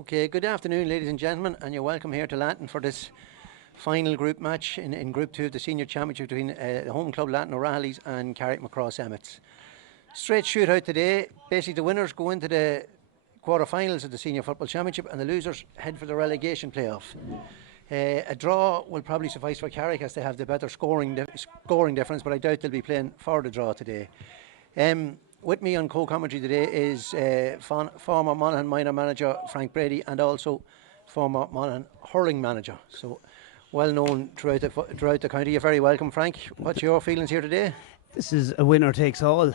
Okay, good afternoon, ladies and gentlemen, and you're welcome here to Latton for this final group match in Group 2 of the Senior Championship between the home club Latton Rallies and Carrickmacross Emmets. Straight shootout today. Basically, the winners go into the quarter-finals of the Senior Football Championship and the losers head for the relegation playoff. A draw will probably suffice for Carrick as they have the better scoring difference, but I doubt they'll be playing for the draw today. With me on co-commentary today is former Monaghan minor manager Frank Brady and also former Monaghan hurling manager. So well known throughout the county. You're very welcome, Frank. What's your feelings here today? This is a winner takes all.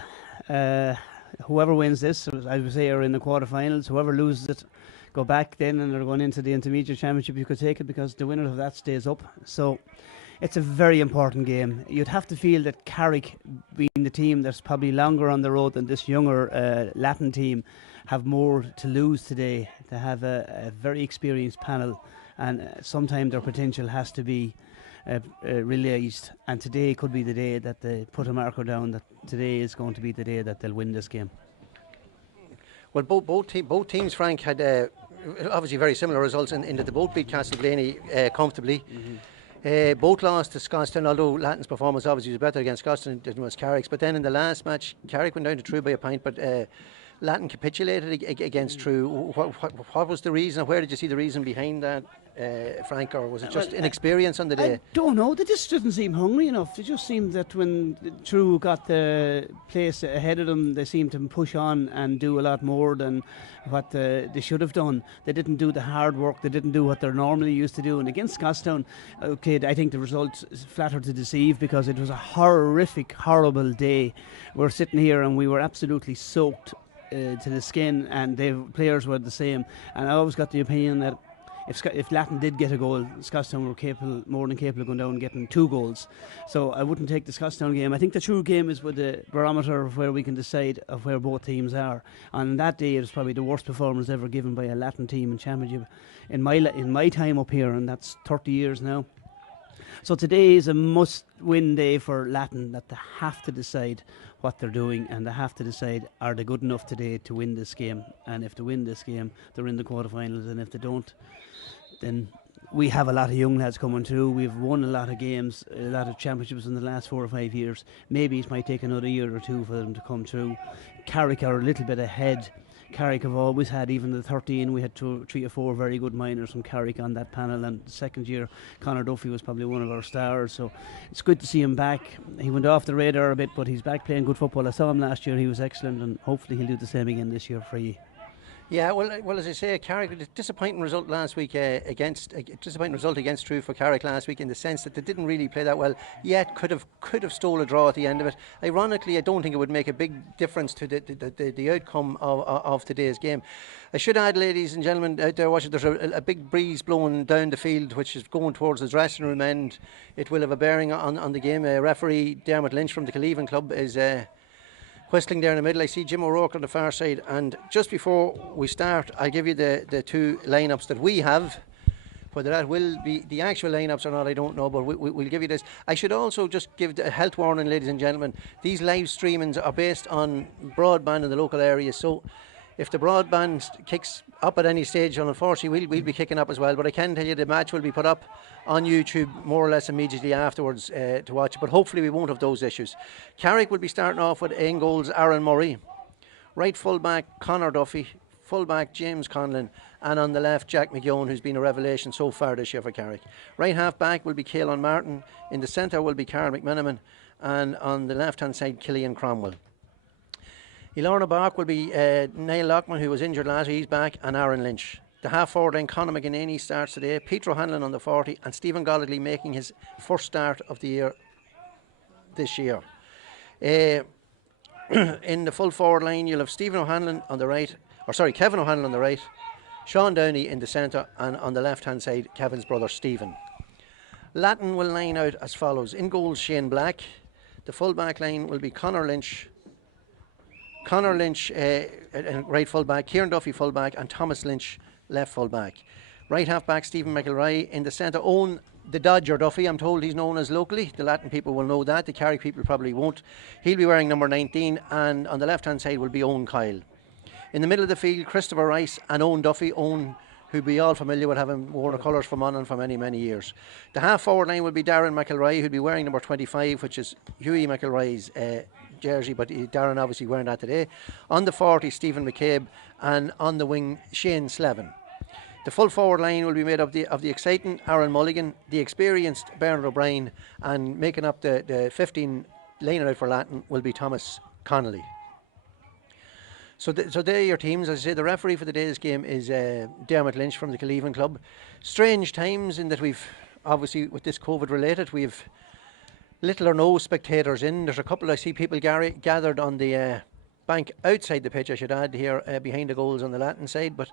Whoever wins this, I would say, are in the quarterfinals. Whoever loses it, go back then and they're going into the intermediate championship. You could take it because the winner of that stays up. So it's a very important game. You'd have to feel that Carrick, being the team that's probably longer on the road than this younger Latton team, have more to lose today. They have a very experienced panel, and sometimes their potential has to be realised. And today could be the day that they put a marker down that today is going to be the day that they'll win this game. Well, both teams, Frank, had obviously very similar results in that they both beat Castleblaney comfortably. Both lost to Scotstown, although Latton's performance obviously was better against Scotstown than was Carrick's. But then in the last match, Carrick went down to True by a point, but Latton capitulated against True. What was the reason? Where did you see the reason behind that, Frank, or was it just inexperience on the day? I don't know. They just didn't seem hungry enough. It just seemed that when True got the place ahead of them, they seemed to push on and do a lot more than what they should have done. They didn't do the hard work. They didn't do what they're normally used to do. And against Scotstown, okay, I think the result is flattered to deceive because it was a horrific, horrible day. We're sitting here and we were absolutely soaked to the skin, and the players were the same. And I always got the opinion that if Latton did get a goal, Scotstown were more than capable of going down and getting 2 goals. So I wouldn't take the Scotstown game. I think the true game is with the barometer of where we can decide of where both teams are. And that day it was probably the worst performance ever given by a Latton team in championship in my time up here, and that's 30 years now. So today is a must-win day for Latton, that they have to decide what they're doing, and they have to decide, are they good enough today to win this game? And if they win this game, they're in the quarterfinals, and if they don't, then we have a lot of young lads coming through. We've won a lot of games, a lot of championships in the last 4 or 5 years. Maybe it might take another year or two for them to come through. Carrick are a little bit ahead. Carrick have always had, even the 13, we had 3 or 4 very good minors from Carrick on that panel, and the second year Conor Duffy was probably one of our stars, so it's good to see him back. He went off the radar a bit, but he's back playing good football. I saw him last year, he was excellent, and hopefully he'll do the same again this year for you. Yeah, well, as I say, Carrick, a disappointing result last week against True for Carrick last week, in the sense that they didn't really play that well. Yet could have stole a draw at the end of it. Ironically, I don't think it would make a big difference to the outcome of today's game. I should add, ladies and gentlemen out there watching, there's a big breeze blowing down the field, which is going towards the dressing room end. It will have a bearing on the game. Referee Dermot Lynch from the Cleveland club is whistling there in the middle. I see Jim O'Rourke on the far side, and just before we start, I'll give you the 2 lineups that we have. Whether that will be the actual lineups or not, I don't know, but we'll give you this. I should also just give a health warning, ladies and gentlemen. These live streamings are based on broadband in the local area, so if the broadband kicks up at any stage, unfortunately we'll be kicking up as well. But I can tell you the match will be put up on YouTube more or less immediately afterwards to watch, but hopefully we won't have those issues. Carrick will be starting off with in goals Aaron Murray, right full-back Conor Duffy, full-back James Conlon, and on the left Jack McGeown, who's been a revelation so far this year for Carrick. Right half-back will be Caelan Martin, in the centre will be Carl McMenamin, and on the left-hand side Killian Cromwell. Ilorna Bach will be Niall Lockman, who was injured last week, he's back, and Aaron Lynch. The half forward then Conor McGinney starts today, Peter O'Hanlon on the 40, and Stephen Goligly making his first start of the year this year. In the full forward line you'll have Kevin O'Hanlon on the right, Sean Downey in the centre, and on the left hand side Kevin's brother Stephen. Latton will line out as follows: in goals Shane Black, the full back line will be Conor Lynch, right full back, Kieran Duffy full back, and Thomas Lynch left full back. Right half back Stephen McElroy, in the centre Owen the Dodger Duffy, I'm told he's known as locally. The Latton people will know that, the Carrick people probably won't. He'll be wearing number 19, and on the left hand side will be Owen Kyle. In the middle of the field, Christopher Rice and Owen Duffy. Owen who be all familiar with, having worn the colours for Monaghan for many, many years. The half-forward line will be Darren McElroy, who'll be wearing number 25, which is Hughie McElroy's jersey, but Darren obviously wearing that today. On the 40, Stephen McCabe, and on the wing, Shane Slevin. The full forward line will be made up of the exciting Aaron Mulligan, the experienced Bernard O'Brien, and making up the 15 lining out for Latton will be Thomas Connolly. So there are your teams. As I say, the referee for today's game is Dermot Lynch from the Cleveland Club. Strange times in that we've, obviously with this COVID related, we've little or no spectators in. There's a couple, I see people gathered on the bank outside the pitch, I should add, here behind the goals on the Latton side, but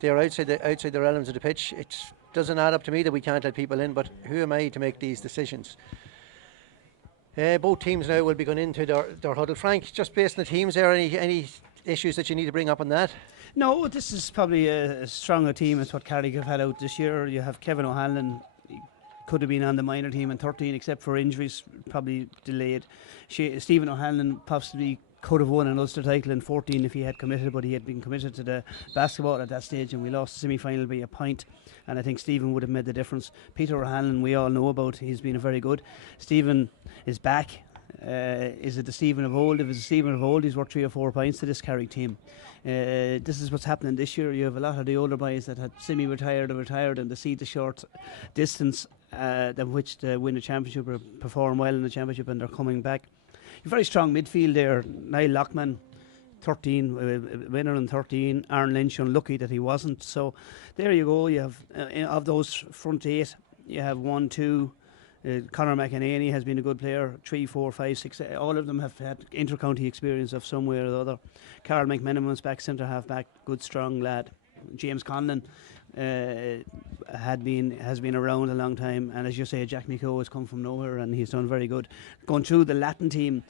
they're outside the realms of the pitch. It doesn't add up to me that we can't let people in, but who am I to make these decisions? Both teams now will be going into their huddle. Frank, just based on the teams there, any issues that you need to bring up on that? No, this is probably a stronger team as what Carrick have had out this year. You have Kevin O'Hanlon, could have been on the minor team in 13, except for injuries, probably delayed. Stephen O'Hanlon possibly could have won an Ulster title in 14 if he had committed, but he had been committed to the basketball at that stage, and we lost the semi-final by a point, and I think Stephen would have made the difference. Peter O'Hanlon, we all know about, he's been very good. Stephen is back. Is it the Stephen of old? If it's the Stephen of old, he's worth 3 or 4 points to this Carrick team. This is what's happening this year. You have a lot of the older boys that had semi-retired or retired, and they see the short distance than which to win a championship or perform well in the championship, and they're coming back. A very strong midfield there. Niall Lockman, 13, winner in 13. Aaron Lynch, unlucky that he wasn't. So there you go. You have of those front 8, you have 1, 2. Conor McEnany has been a good player. 3, 4, 5, 6. All of them have had inter-county experience of some way or the other. Carl McMenamin's back, centre half back, good strong lad. James Conlon has been around a long time, and as you say, Jack Nico has come from nowhere and he's done very good. Going through the Latton team,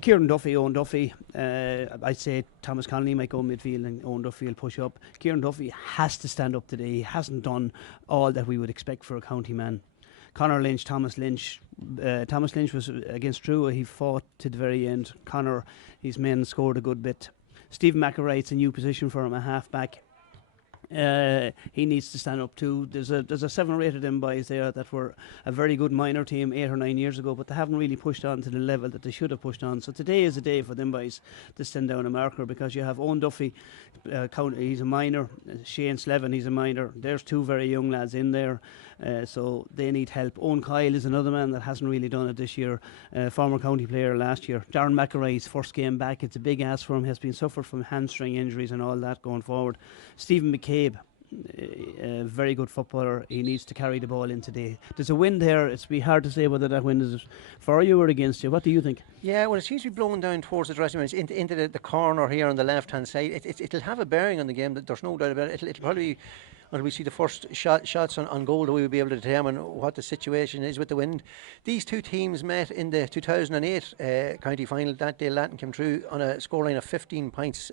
Kieran Duffy, Owen Duffy, I'd say Thomas Connolly might go midfield and Owen Duffy will push up. Kieran Duffy has to stand up today. He hasn't done all that we would expect for a county man. Conor Lynch, Thomas Lynch. Thomas Lynch was against True. He fought to the very end. Conor, his men scored a good bit. Stephen McElroy, it's a new position for him, a half back. He needs to stand up too. There's a 7 or 8 of them boys there that were a very good minor team 8 or 9 years ago, but they haven't really pushed on to the level that they should have pushed on. So today is a day for them boys to send down a marker, because you have Owen Duffy, he's a minor. Shane Slevin, he's a minor. There's 2 very young lads in there, so they need help. Owen Kyle is another man that hasn't really done it this year, former county player last year. Darren McElroy's first game back, it's a big ask for him. He has been suffered from hamstring injuries and all that going forward. Stephen McCabe, a very good footballer. He needs to carry the ball in today. There's a wind there. It's be hard to say whether that wind is for you or against you. What do you think? Yeah, well, it seems to be blowing down towards the dressing room, into the corner here on the left hand side. It'll have a bearing on the game. There's no doubt about it. It'll probably, when we see the first shots on goal, that we will be able to determine what the situation is with the wind. These two teams met in the 2008 county final. That day Latton came through on a scoreline of 15 points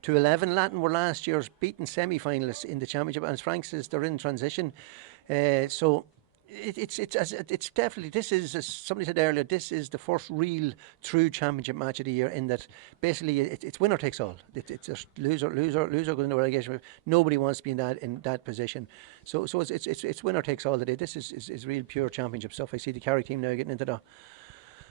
to 11. Latton were last year's beaten semi-finalists in the championship, and as Frank says, they're in transition. So it's definitely, this is, as somebody said earlier, this is the first real true championship match of the year, in that basically it's winner takes all. It's just loser goes into relegation. Nobody wants to be in that position. So it's winner takes all today. This is real pure championship stuff. I see the Carrick team now getting into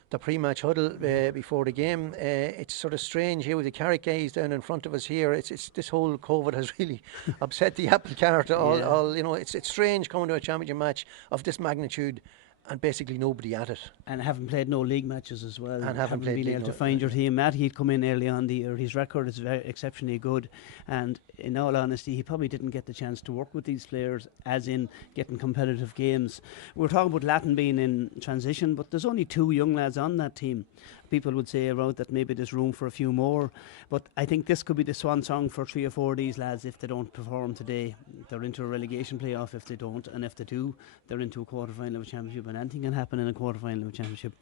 the pre-match huddle before the game. It's sort of strange here with the Carrick guys down in front of us here. It's this whole COVID has really upset the apple cart. All you know, it's strange coming to a championship match of this magnitude and basically nobody at it. And haven't played no league matches as well. And haven't been able to find your team. Matt, he'd come in early on the year. His record is very exceptionally good, and in all honesty, he probably didn't get the chance to work with these players, as in getting competitive games. We're talking about Latton being in transition, but there's only 2 young lads on that team. People would say around that maybe there's room for a few more, but I think this could be the swan song for 3 or 4 of these lads if they don't perform today. They're into a relegation playoff if they don't, and if they do, they're into a quarter-final of a championship, and anything can happen in a quarter-final of a championship.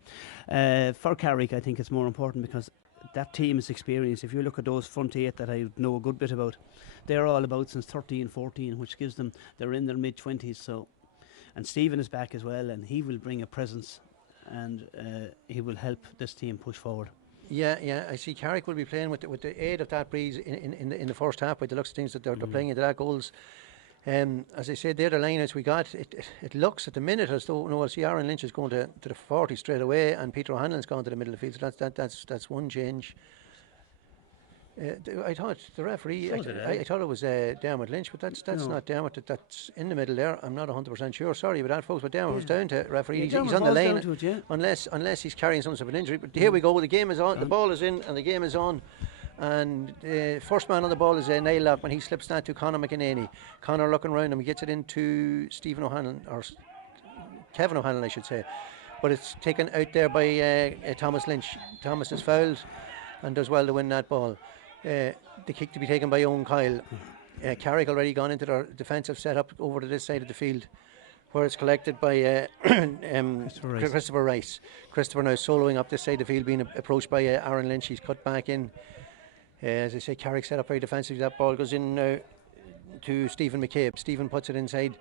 For Carrick, I think it's more important because that team is experienced. If you look at those front 8 that I know a good bit about, they're all about since 13, 14, which gives them, they're in their mid-20s. So, and Stephen is back as well, and he will bring a presence, and he will help this team push forward. Yeah, I see Carrick will be playing with the aid of that breeze in the first half, by the looks of things, that they're playing into that goals. As I said, the other lineouts we got, it looks at the minute as though, no, I see Aaron Lynch is going to the 40 straight away, and Peter O'Hanlon's gone to the middle of the field. So that's one change. I thought the referee, I thought it was Dermot Lynch, but that's not Dermot. That's in the middle there. I'm not 100% sure. Sorry about that, folks. But Dermot was down to referee. He's on the lane, unless he's carrying some sort of an injury. But here we go. The game is on. The ball is in, and the game is on. And the first man on the ball is Niall Lockman. He slips that to Conor McEnany. Conor looking around him, he gets it into Stephen O'Hanlon, or Kevin O'Hanlon, I should say. But it's taken out there by Thomas Lynch. Thomas is fouled and does well to win that ball. The kick to be taken by Owen Kyle. Carrick already gone into their defensive setup over to this side of the field, where it's collected by Christopher Rice. Christopher now soloing up this side of the field, being approached by Aaron Lynch. He's cut back in. As I say, Carrick set up very defensively. That ball goes in now to Stephen McCabe. Stephen puts it inside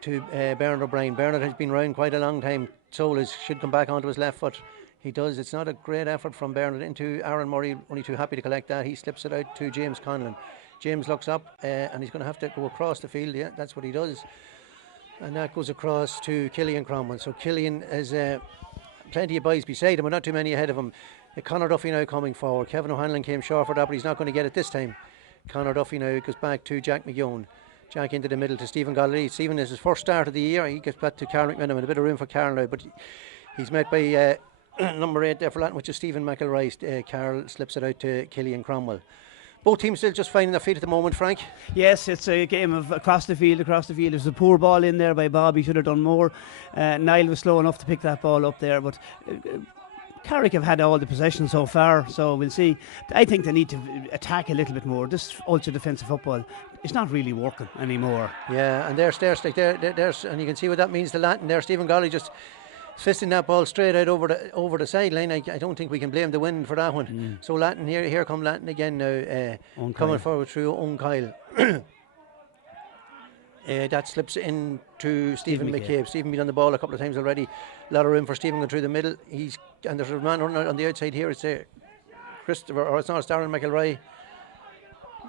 to Bernard O'Brien. Bernard has been round quite a long time. Soul should come back onto his left foot. He does. It's not a great effort from Bernard into Aaron Murray. Only too happy to collect that. He slips it out to James Conlon. James looks up and he's going to have to go across the field. Yeah, that's what he does. And that goes across to Killian Cromwell. So Killian has plenty of boys beside him, but not too many ahead of him. Conor Duffy now coming forward. Kevin O'Hanlon came short for that, but he's not going to get it this time. Conor Duffy now goes back to Jack McGeown. Jack into the middle to Stephen Gallery. Stephen is his first start of the year. He gets back to Carrick McMiniman. A bit of room for Carl now, but he's met by number 8 there for Latton, which is Stephen McElroy. Carl slips it out to Killian Cromwell. Both teams still just finding their feet at the moment, Frank. Yes, it's a game of across the field. There's a poor ball in there by Bob. He should have done more. Niall was slow enough to pick that ball up there, but Carrick have had all the possession so far, so we'll see. I think they need to attack a little bit more. This ultra defensive football, it's not really working anymore. Yeah, and there's and you can see what that means to Latton there. Stephen Golly just fisting that ball straight out over the sideline. I don't think we can blame the wind for that one. So Latton, here come Latton again now, coming forward through Owen Kyle. That slips into Stephen McCabe. Stephen been on the ball a couple of times already. A lot of room for Stephen going through the middle. And there's a man on the outside here. It's Christopher, or it's not, it's Darren McElroy.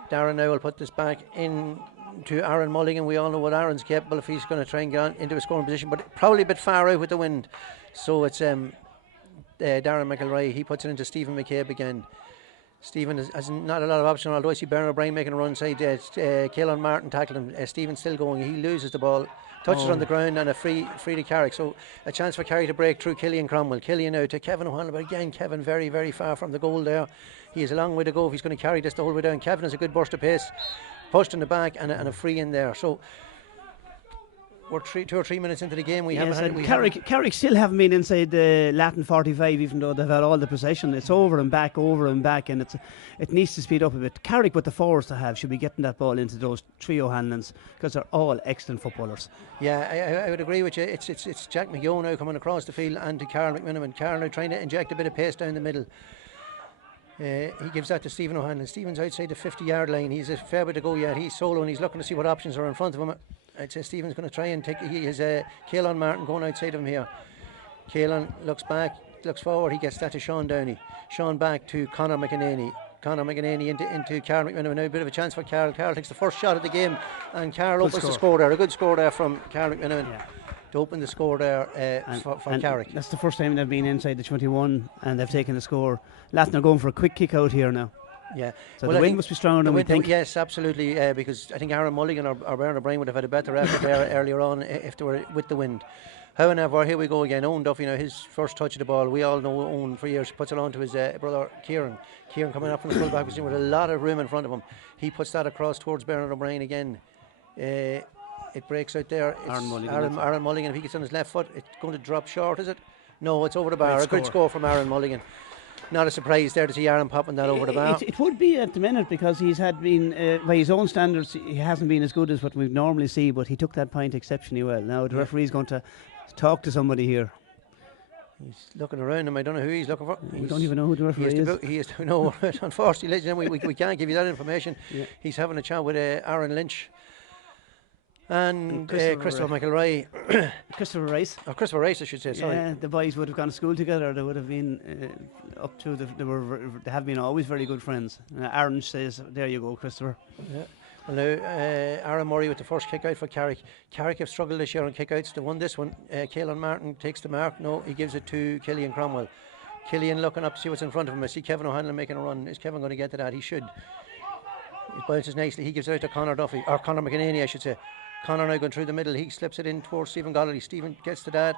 Darren now will put this back in to Aaron Mulligan. We all know what Aaron's capable if he's going to try and get on into a scoring position, but probably a bit far out with the wind. So it's Darren McElroy. He puts it into Stephen McCabe again. Stephen has not a lot of option, although I see Bernard O'Brien making a run side. Caelan Martin tackling him. Stephen's still going. He loses the ball, touches it on the ground, and a free to Carrick. So a chance for Carrick to break through Killian Cromwell. Killian now to Kevin O'Hanlon, but again Kevin very, very far from the goal there. He has a long way to go if he's going to carry this the whole way down. Kevin has a good burst of pace, pushed in the back, and a free in there. So we're 2 or 3 minutes into the game. Carrick still haven't been inside the Latton 45, even though they've had all the possession. It's over and back, and it needs to speed up a bit. Carrick, with the forwards to have, should be getting that ball into those 3 O'Hanlons, because they're all excellent footballers. Yeah, I would agree with you. It's Jack McGeown now coming across the field, and to Carl McMiniman. Carl now trying to inject a bit of pace down the middle. He gives that to Stephen O'Hanlon. Stephen's outside the 50-yard line. He's a fair bit to go yet. He's solo and he's looking to see what options are in front of him. I'd say Stephen's going to try and take. He has Caelan Martin going outside of him here. Caelan looks back, looks forward. He gets that to Sean Downey. Sean back to Conor McEnany. Conor McEnany into Carl McMiniman. Now a bit of a chance for Carl. Carl takes the first shot of the game, and Carl opens the score there. A good score there from Carl McMiniman. To open the score there for Carrick. That's the first time they've been inside the 21 and they've taken the score. Latton are going for a quick kick out here now. Yeah. So the wind must be stronger than we think. Yes, absolutely. Because I think Aaron Mulligan or Bernard O'Brien would have had a better effort there earlier on if they were with the wind. However, here we go again. Owen Duffy, his first touch of the ball. We all know Owen for years. Puts it on to his brother Kieran. Kieran coming up from the full back position with a lot of room in front of him. He puts that across towards Bernard O'Brien again. It breaks out there. It's Aaron Mulligan. If he gets on his left foot, it's going to drop short, is it? No, it's over the bar. A good score from Aaron Mulligan. Not a surprise there to see Aaron popping that over the bar. It would be at the minute, because he's had been, by his own standards, he hasn't been as good as what we normally see, but he took that point exceptionally well. Now the referee's going to talk to somebody here. He's looking around him. I don't know who he's looking for. We don't even know who the referee is. He is. No, unfortunately, we can't give you that information. He's having a chat with Aaron Lynch and Christopher McElroy. Christopher Rice. Oh, Christopher Rice, I should say. Sorry. Yeah, the boys would have gone to school together. They would have been up to. They have been always very good friends. Aaron says, "There you go, Christopher." Yeah. Well, now, Aaron Murray with the first kick out for Carrick. Carrick have struggled this year on kick-outs. They won this one. Caelan Martin takes the mark. No, he gives it to Killian Cromwell. Killian looking up to see what's in front of him. I see Kevin O'Hanlon making a run. Is Kevin going to get to that? He should. He bounces nicely. He gives it out to Conor Duffy, or Conor McEnany, I should say. Conor now going through the middle. He slips it in towards Stephen Gollaly. Stephen gets to that.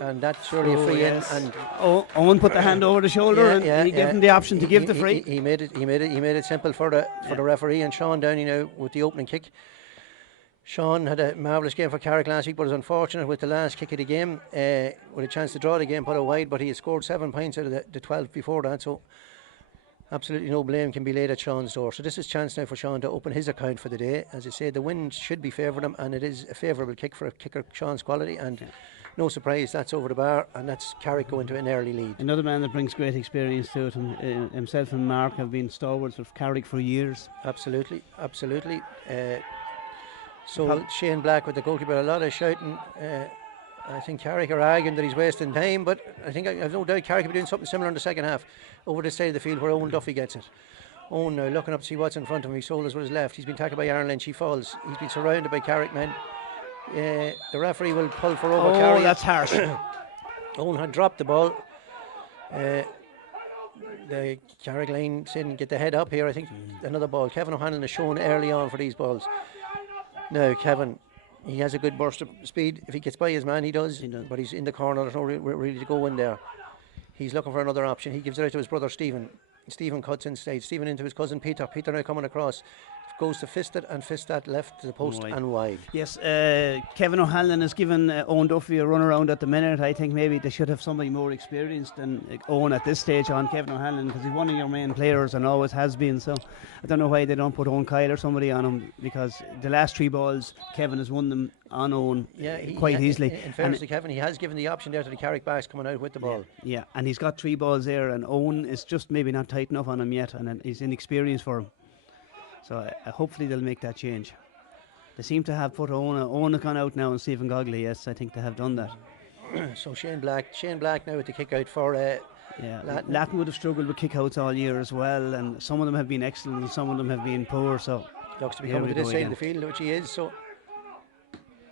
And that's surely a free in. And Owen put the hand over the shoulder and he gave him the option to give the free. He made it simple for the referee. And Sean Downey now with the opening kick. Sean had a marvellous game for Carrick last week, but was unfortunate with the last kick of the game. With a chance to draw the game, put it wide, but he had scored 7 points out of the 12 before that. So absolutely no blame can be laid at Sean's door. So this is chance now for Sean to open his account for the day. As I say, the win should be favoured him, and it is a favourable kick for a kicker Sean's quality. And no surprise, that's over the bar, and that's Carrick going to an early lead. Another man that brings great experience to it. Himself and Mark have been stalwarts of Carrick for years. Absolutely. So Shane Black with the goalkeeper, a lot of shouting. I think Carrick are arguing that he's wasting time, but I think I've no doubt Carrick will be doing something similar in the second half over the side of the field where Owen Duffy gets it. Owen now looking up to see what's in front of him. His shoulders with his left. He's been tackled by Aaron Lynch. He falls. He's been surrounded by Carrick men. The referee will pull for over Carrick. Oh, that's harsh. Owen had dropped the ball. The Carrick line didn't get the head up here. I think another ball. Kevin O'Hanlon is shown early on for these balls. Now Kevin, he has a good burst of speed. If he gets by his man, he does. But he's in the corner. There's no really to go in there. He's looking for another option. He gives it out to his brother Stephen. Stephen cuts inside. Stephen into his cousin Peter. Peter now coming across. Goes to fist it, and fist that left to the post and wide. Yes, Kevin O'Hanlon has given Owen Duffy a run around at the minute. I think maybe they should have somebody more experienced than Owen at this stage on Kevin O'Hanlon, because he's one of your main players and always has been. So I don't know why they don't put Owen Kyle or somebody on him, because the last 3 balls Kevin has won them on Owen quite easily. In fairness to Kevin, he has given the option there to the Carrick backs coming out with the ball. Yeah, and he's got 3 balls there, and Owen is just maybe not tight enough on him yet, and he's inexperienced for him. So hopefully they'll make that change. They seem to have put Owen has gone out now, and Stephen Gogley. Yes, I think they have done that. So Shane Black now with the kick out for Latton. Latton would have struggled with kick outs all year as well, and some of them have been excellent and some of them have been poor. So looks to be coming to this side of the field, which he is. So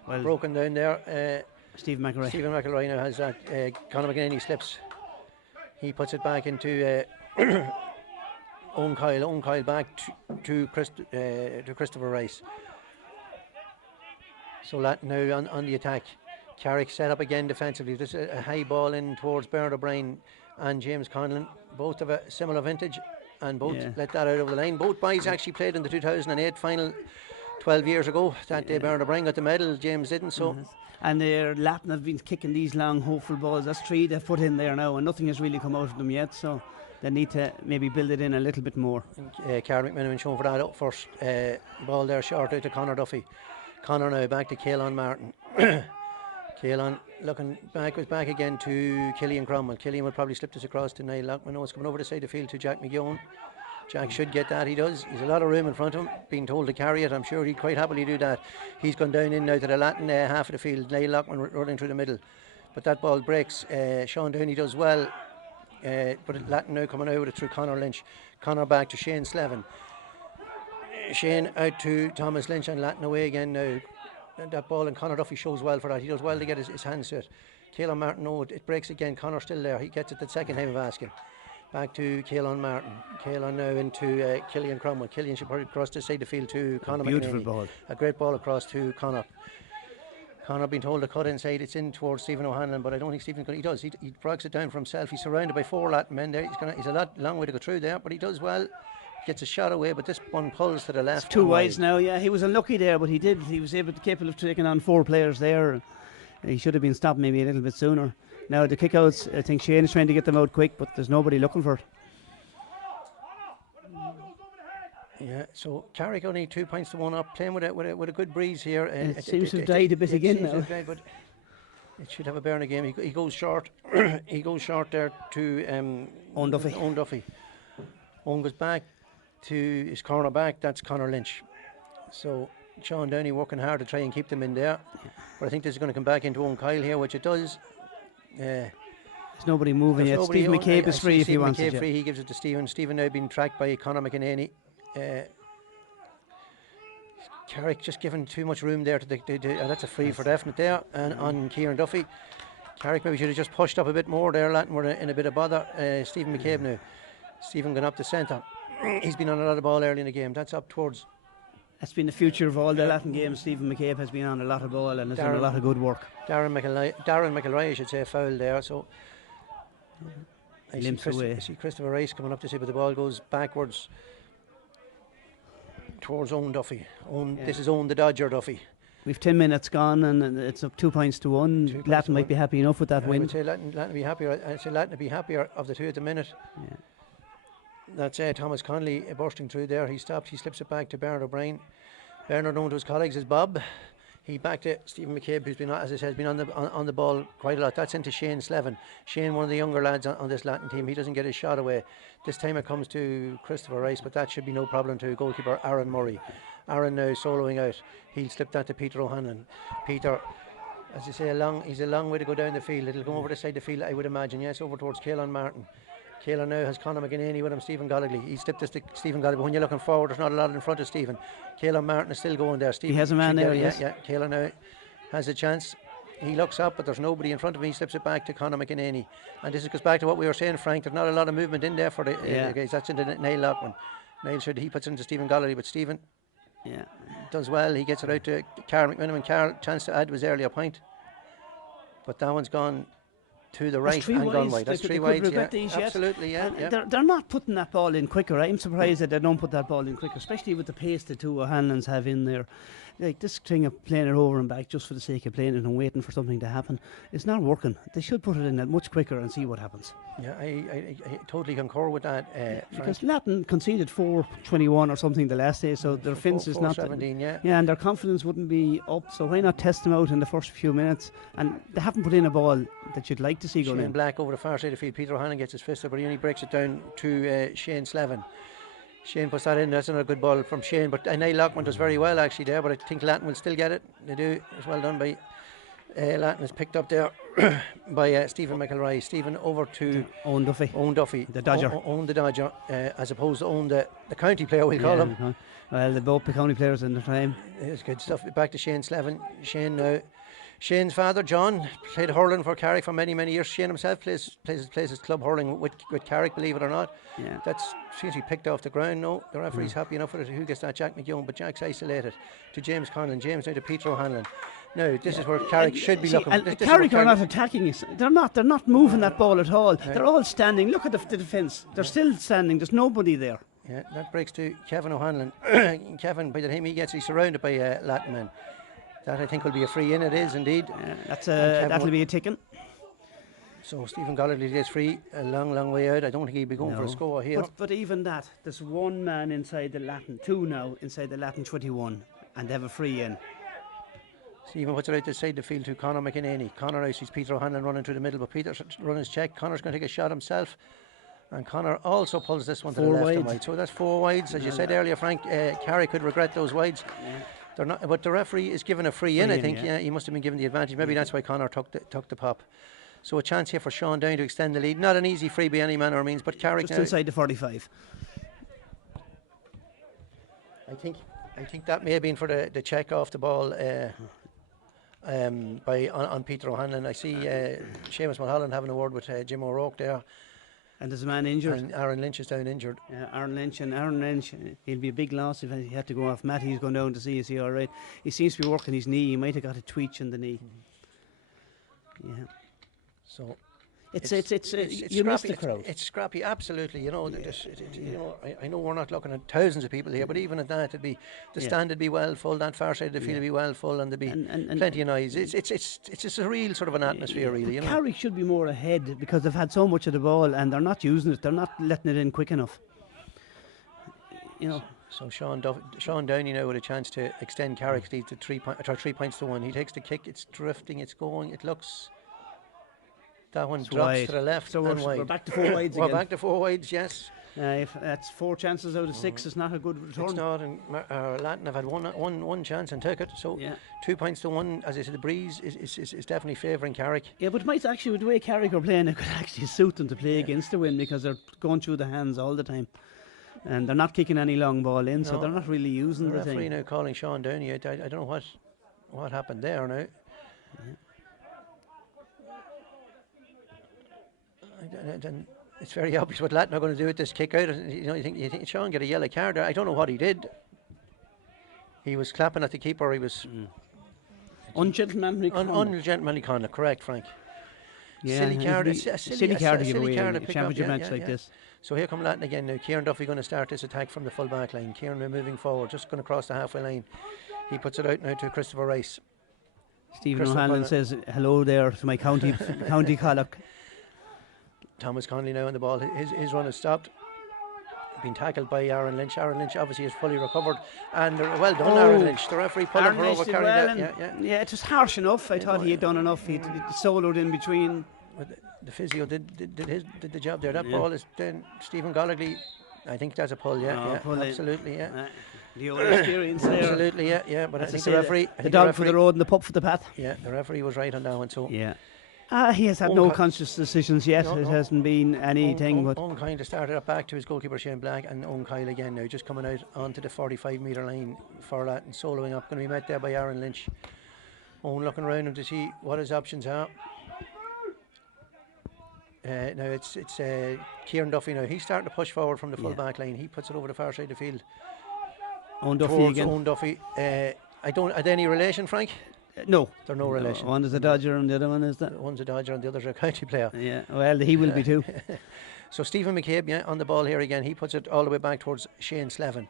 broken down there. Stephen McElroy now has that. Conor McEnany slips. He puts it back into Owen Kyle back to Christopher Rice. So Latton now on the attack. Carrick set up again defensively. This is a high ball in towards Bernard O'Brien and James Conlon, both of a similar vintage, and both let that out over the line. Both boys actually played in the 2008 final 12 years ago. That day Bernard O'Brien got the medal, James didn't. So and Latton have been kicking these long hopeful balls. That's 3 they've put in there now, and nothing has really come out of them yet, so they need to maybe build it in a little bit more. Carrick have been shown for that first ball there, short out to Conor Duffy. Conor now back to Caelan Martin. Caelan looking back again to Killian Cromwell. Killian will probably slip this across to Niall Lockman. No, it's coming over the side of the field to Jack McGeown. Jack should get that, he does. He's a lot of room in front of him, being told to carry it. I'm sure he'd quite happily do that. He's gone down in now to the Latton half of the field. Niall Lockman running through the middle. But that ball breaks. Sean Downey does well. But Latton now coming out through Conor Lynch. Conor back to Shane Slevin. Shane out to Thomas Lynch, and Latton away again now. And that ball, and Conor Duffy shows well for that. He does well to get his hands to it. Caelan Martin, it breaks again. Conor still there. He gets it the second time of asking. Back to Caelan Martin. Caelan now into Killian Cromwell. Killian should put it across the side of the field to Conor McEnany. Beautiful ball. A great ball across to Conor. Conor being told to cut inside. It's in towards Stephen O'Hanlon, but I don't think Stephen. He does. He breaks it down for himself. He's surrounded by 4 Latton men there. He's a long way to go through there, but he does well. Gets a shot away, but this one pulls to the left. It's 2 wides now. Yeah, he was unlucky there, but he was capable of taking on 4 players there. He should have been stopped maybe a little bit sooner. Now the kickouts, I think Shane is trying to get them out quick, but there's nobody looking for it. Yeah, so Carrick only 2 points to 1 up, playing with a good breeze here. It seems to have died a bit again now. But it should have a bearing game. He goes short. He goes short there to Owen Duffy. Owen goes back to his corner back. That's Conor Lynch. So Sean Downey working hard to try and keep them in there. But I think this is going to come back into Owen Kyle here, which it does. There's nobody moving yet. Stephen McCabe is free if he wants it. He gives it to Stephen. Stephen now being tracked by Conor McEnany. Carrick just given too much room there. That's a free for definite there, and on Kieran Duffy. Carrick maybe should have just pushed up a bit more there. Latton were in a bit of bother. Stephen McCabe now. Stephen going up the centre. He's been on a lot of ball early in the game. That's up towards. That's been the future of all the Latton games. Stephen McCabe has been on a lot of ball and has done a lot of good work. Darren McElroy, I should say, fouled there. So I see Christopher Rice coming up to see, but the ball goes backwards towards Owen Duffy. This is Owen the Dodger Duffy. We've 10 minutes gone and it's up 2 points to 1. Latton might be happy enough with that win. I would say Latton would be happier. I'd say Latton would be happier of the two at the minute. Yeah. That's Thomas Connolly bursting through there. He stopped. He slips it back to Bernard O'Brien. Bernard, known to his colleagues as Bob. He backed to Stephen McCabe, who's been, as I said, been on the ball quite a lot. That's into Shane Slevin. Shane, one of the younger lads on this Latton team. He doesn't get his shot away. This time it comes to Christopher Rice, but that should be no problem to goalkeeper Aaron Murray. Aaron now soloing out. He'll slip that to Peter O'Hanlon. Peter, as you say, he's a long way to go down the field. It'll go over the side of the field, I would imagine. Yes, over towards Caelan Martin. Caelan now has Conor McInerney with him, Stephen Golligley. He slipped this to Stephen Golligley, but when you're looking forward, there's not a lot in front of Stephen. Caelan Martin is still going there. Stephen, he has a man there, yes. Yeah, Caelan now has a chance. He looks up, but there's nobody in front of him. He slips it back to Conor McInerney. And this goes back to what we were saying, Frank. There's not a lot of movement in there for the guys. That's into Niall Latton. Niall he puts it into Stephen Golligley, but Stephen does well. He gets it out to Carl McMiniman. Carl, chance to add was earlier point. But that one's gone to the right and gone wide. That's 3 wides, absolutely, They're not putting that ball in quicker. I'm surprised that they don't put that ball in quicker, especially with the pace the two O'Hanlons have in there. Like this thing of playing it over and back just for the sake of playing it and waiting for something to happen, it's not working. They should put it in much quicker and see what happens. Yeah, I totally concur with that. Because Latton conceded 4-21 or something the last day, so their fence is not 17, and their confidence wouldn't be up. So why not test them out in the first few minutes? And they haven't put in a ball that you'd like to see going in. Black over the far side of the field. Peter O'Hanlon gets his fist up, but he only breaks it down to Shane Slevin. Shane puts that in. That's another good ball from Shane, but Niall Lockman does very well actually there, but I think Latton will still get it. They do. It's well done by Latton. Is picked up there by Stephen McElroy. Stephen over to Owen Duffy, the Dodger. Owen the Dodger, as opposed to Owen the county player, we'll call him. Well, they're both the county players in the time. It's good stuff. Back to Shane Slevin. Shane's father, John, played hurling for Carrick for many, many years. Shane himself plays his club hurling with Carrick, believe it or not. Yeah. That's seriously picked off the ground. No, the referee's happy enough with it. Who gets that? Jack McGeown, but Jack's isolated to James Conlon. James now to Peter O'Hanlon. Now, this is where Carrick should be looking. Carrick are not attacking us. They're not moving that ball at all. They're all standing. Look at the defence. They're still standing. There's nobody there. Yeah, that breaks to Kevin O'Hanlon. Kevin, by the time he gets, he's surrounded by Latton men. That I think will be a free in. It is indeed. That'll be a ticking. So Stephen Golligley gets free a long way out. I don't think he'll be going for a score here. But even that, there's one man inside the Latton, two now inside the Latton 21, and they have a free in. Stephen puts it out the side of the field to Conor McInerney. Conor out sees Peter O'Hanlon running through the middle, but Peter's run his check. Conor's going to take a shot himself. And Conor also pulls this one to the left and right. So that's 4 wides. As you said earlier, Frank, Carrick could regret those wides. Yeah. They're not, but the referee is given a free in, I think. Yeah, he must have been given the advantage. Maybe that's why Conor took the pop. So a chance here for Sean Downey to extend the lead. Not an easy free by any manner or means, but Carrick just inside the 45. I think that may have been for the check off the ball on Peter O'Hanlon. I see Seamus Mulholland having a word with Jim O'Rourke there. And there's a man injured. And Aaron Lynch is down injured. Yeah, Aaron Lynch, he'll be a big loss if he had to go off. Matty's going down to see is he all right. He seems to be working his knee. He might have got a twitch in the knee. Yeah. So it's you missed the crowd. It's scrappy, absolutely. You know, I know we're not looking at thousands of people here, but even at that, the stand would be well full. That far side of the field would be well full, and there'd be plenty of noise. It's just a real sort of an atmosphere, really. You know, Carrick should be more ahead because they've had so much of the ball and they're not using it. They're not letting it in quick enough. You know. So Sean Downey now with a chance to extend Carrick's lead to 3 points to 1. He takes the kick. It's drifting. It's going. It looks. That one drops wide to the left. So we're back to 4 wides again. We're back to 4 wides, yes. If that's 4 chances out of 6, it's not a good return. It's not, and Latton have had one chance and took it. So 2 points to 1. As I said, the breeze is definitely favouring Carrick. Yeah, but it might actually, with the way Carrick are playing, it could actually suit them to play against the wind because they're going through the hands all the time. and they're not kicking any long ball in, so No. they're not really using The the referee thing. now calling Sean Downey. I don't know what happened there now. And it's very obvious what Latton are going to do with this kick out. You think Sean get a yellow card there. I don't know what he did. He was clapping at the keeper. He was Ungentlemanly conduct. ungentlemanly conduct. Correct, Frank. Yeah, Silly card. it'd be a silly card to give away in a pick up, championship match like this. So here come Latton again now. Kieran Duffy going to start this attack from the full back line. Kieran now moving forward, just going to cross the halfway line. He puts it out now to Christopher Rice. Stephen O'Hanlon says hello there to my county colleague. Thomas Connolly now on the ball. His run is stopped. Been tackled by Aaron Lynch. Aaron Lynch obviously is fully recovered. And well done, Aaron Lynch. The referee pulled him for over carrying. Yeah, it was harsh enough. I thought he had done enough. He soloed in between. But the physio did the job there. That ball is then Stephen Gollagley. I think that's a pull. Pull absolutely. The old experience there. Absolutely, yeah. But I think the referee, the dog for the road and the pup for the path. Yeah, the referee was right on that one. So yeah. He has had no conscious decisions yet. It hasn't been anything. But Owen Kyle started it back to his goalkeeper Shane Black, and Owen Kyle again now just coming out onto the 45-metre line for that and soloing up. Going to be met there by Aaron Lynch. Owen looking around him to see what his options are. Now it's Kieran Duffy now. He's starting to push forward from the full back line. He puts it over the far side of the field. Owen Duffy again. Owen Duffy. Are they any relation, Frank? No. They're no relation. One is a Dodger and the other one is that. One's a Dodger and the other's a county player. Yeah, well, he will be too. So Stephen McCabe, on the ball here again. He puts it all the way back towards Shane Slevin.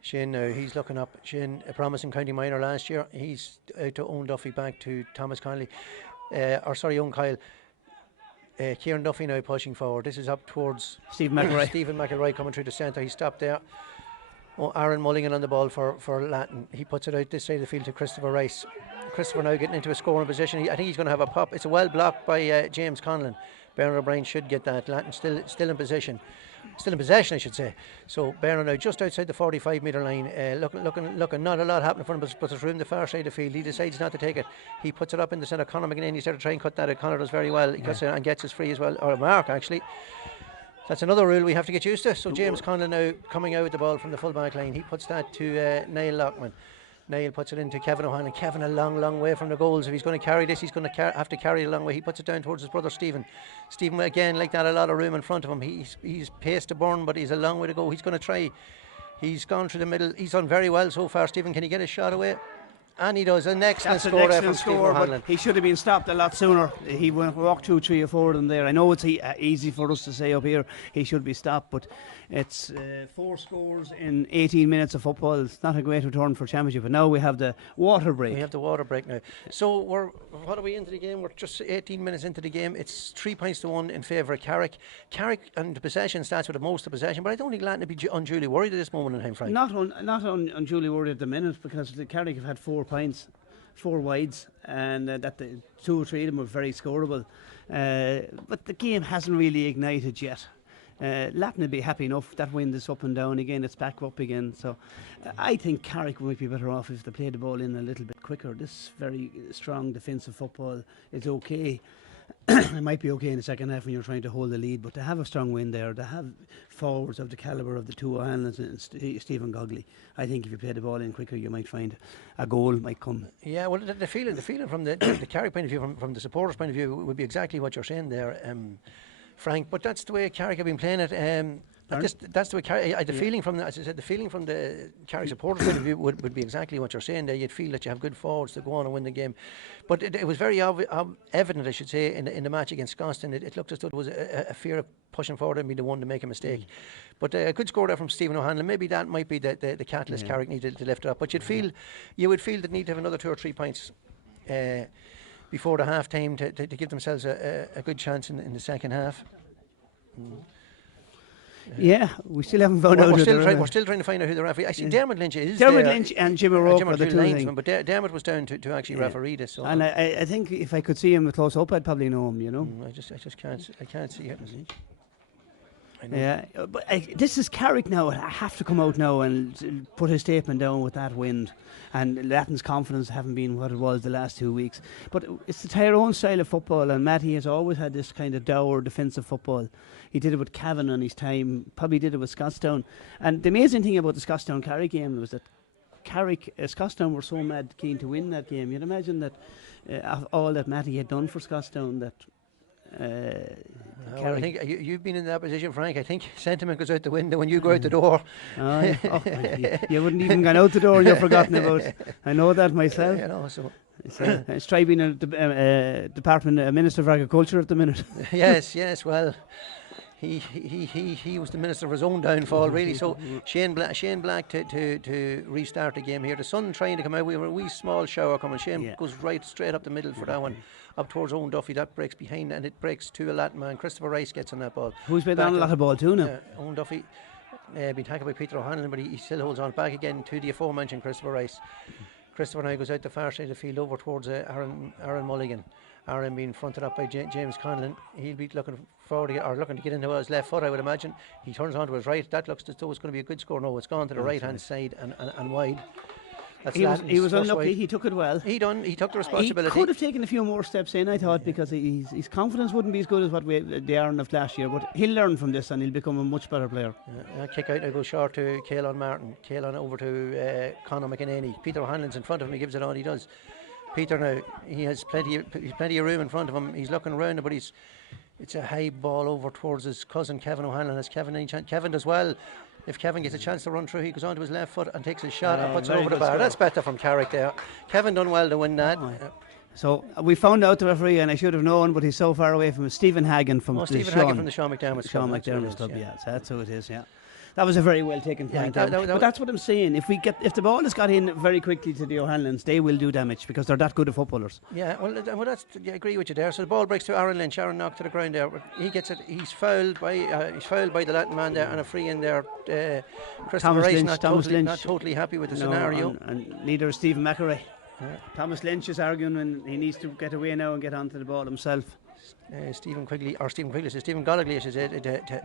Shane now, he's looking up. Shane, a promising county minor last year. He's out to Owen Duffy, back to Thomas Connolly. Owen Kyle. Kieran Duffy now pushing forward. This is up towards Stephen McElroy. Stephen McElroy coming through the centre. He stopped there. Aaron Mulligan on the ball for Latton. He puts it out this side of the field to Christopher Rice. Christopher now getting into a scoring position. I think he's going to have a pop. It's a well blocked by James Conlon. Bernard O'Brien should get that. Latton still in position. Still in possession, I should say. So Bernard now just outside the 45-metre line. Looking. Not a lot happening for him, but there's room the far side of the field. He decides not to take it. He puts it up in the centre. Conor McGinn, he's there to try and cut that. Conor does very well. He cuts it and gets his free as well, or a mark actually. That's another rule we have to get used to. So James Conlon now coming out with the ball from the full back line. He puts that to Niall Lockman. Niall puts it into Kevin O'Hanlon. Kevin a long way from the goals. If he's going to carry this, he's going to have to carry it a long way. He puts it down towards his brother Stephen. Stephen again like that, a lot of room in front of him. He's pace to burn, but he's a long way to go. He's going to try. He's gone through the middle. He's done very well so far. Stephen, can he get his shot away? And he does. An excellent score there from Stephen O'Hanlon. He should have been stopped a lot sooner. He walked through 3 or 4 of them there. I know it's easy for us to say up here he should be stopped, but it's 4 scores in 18 minutes of football. It's not a great return for championship. But now we have the water break. We have the water break now. So what are we into the game? We're just 18 minutes into the game. It's 3 points to 1 in favour of Carrick. Carrick and the possession stats with the most of possession, but I don't think Latton would be unduly worried at this moment in time, Frank. Not unduly worried at the minute, because the Carrick have had 4 points, 4 wides, and that the 2 or 3 of them were very scoreable. But the game hasn't really ignited yet. Latton will be happy enough. That wind is up and down again. It's back up again. So I think Carrick might be better off if they play the ball in a little bit quicker. This very strong defensive football is okay. It might be okay in the second half when you're trying to hold the lead, but to have a strong win there, to have forwards of the calibre of the 2 O'Hanlons and Stephen Gogley, I think if you play the ball in quicker, you might find a goal might come. Yeah, well, the feeling from the Carrick point of view, from the supporters' point of view, would be exactly what you're saying there, Frank. But that's the way Carrick have been playing it. That's the way Carrick. The feeling from the, as I said, the feeling from the Carrick supporters' point of view would be exactly what you're saying there. You'd feel that you have good forwards to go on and win the game. But it was very evident, I should say, in the match against Scotstoun. It looked as though there was a fear of pushing forward and being the one to make a mistake. But a good score there from Stephen O'Hanlon. Maybe that might be the catalyst Carrick needed to lift it up. But you would feel that need to have another 2 or 3 points before the half time to give themselves a good chance in the second half. Yeah, we still haven't found out. We're still trying to find out who the referee. Actually, Dermot Lynch is Dermot there. Lynch and Jim O'Rourke are the 2 linesmen, but Dermot was down to actually referee this. So and I think if I could see him close up, I'd probably know him. You know. I just can't see it. Yeah, but this is Carrick now. I have to come out now and put his statement down with that wind. And Latton's confidence haven't been what it was the last 2 weeks. But it's the Tyrone style of football, and Matty has always had this kind of dour defensive football. He did it with Cavan on his time, probably did it with Scottstown. And the amazing thing about the Scottstown Carrick game was that Scottstown were so mad keen to win that game. You'd imagine that all that Matty had done for Scottstown, that I think you've been in that position, Frank. I think sentiment goes out the window when you go out the door. You wouldn't even gone out the door, you're forgotten about. I know that myself. So it's try being a department Minister of Agriculture at the minute. yes. Well, he was the minister of his own downfall, really. So Shane Black to restart the game here. The sun trying to come out. We have a wee small shower coming. Shane goes right straight up the middle for that one. Up towards Owen Duffy, that breaks behind, and it breaks to a Latton man. Christopher Rice gets on that ball. Who's been on a lot of ball too now? Owen Duffy been tackled by Peter O'Hanlon, but he still holds on. Back again to the aforementioned Christopher Rice. Christopher now goes out the far side of the field over towards Aaron Mulligan. Aaron being fronted up by James Conlon. He'll be looking forward looking to get into his left foot, I would imagine. He turns on to his right. That looks as though it's going to be a good score. No, it's gone to the right hand side and wide. He was unlucky. Wide. He took it well. He took the responsibility. He could have taken a few more steps in, I thought, because his confidence wouldn't be as good as what the Aaron of last year. But he'll learn from this and he'll become a much better player. Kick out. I go short to Caelan Martin. Caelan over to Conor McEnany. Peter O'Hanlon's in front of him. He gives it on. He does. Peter now. He has plenty of room in front of him. He's looking around, but it's a high ball over towards his cousin Kevin O'Hanlon. Has Kevin any chance? Kevin does well. If Kevin gets a chance to run through, he goes onto his left foot and takes his shot and puts it over the bar. That's better from Carrick there. Kevin done well to win that. So we found out the referee, and I should have known, but he's so far away from Stephen Hagan from the Hagan from the Sean McDermott club. Yeah, so that's who it is. Yeah. That was a very well taken point. But that's what I'm saying. If the ball has got in very quickly to the O'Hanlons, they will do damage because they're that good at footballers. Yeah, well, I agree with you there. So the ball breaks to Aaron Lynch. Aaron knocked to the ground there. He gets it. He's fouled by the Latton man there, and a free in there. Christopher Rice not totally happy with the scenario. And neither is Stephen McElroy. Thomas Lynch is arguing when he needs to get away now and get onto the ball himself. Stephen Gallagher to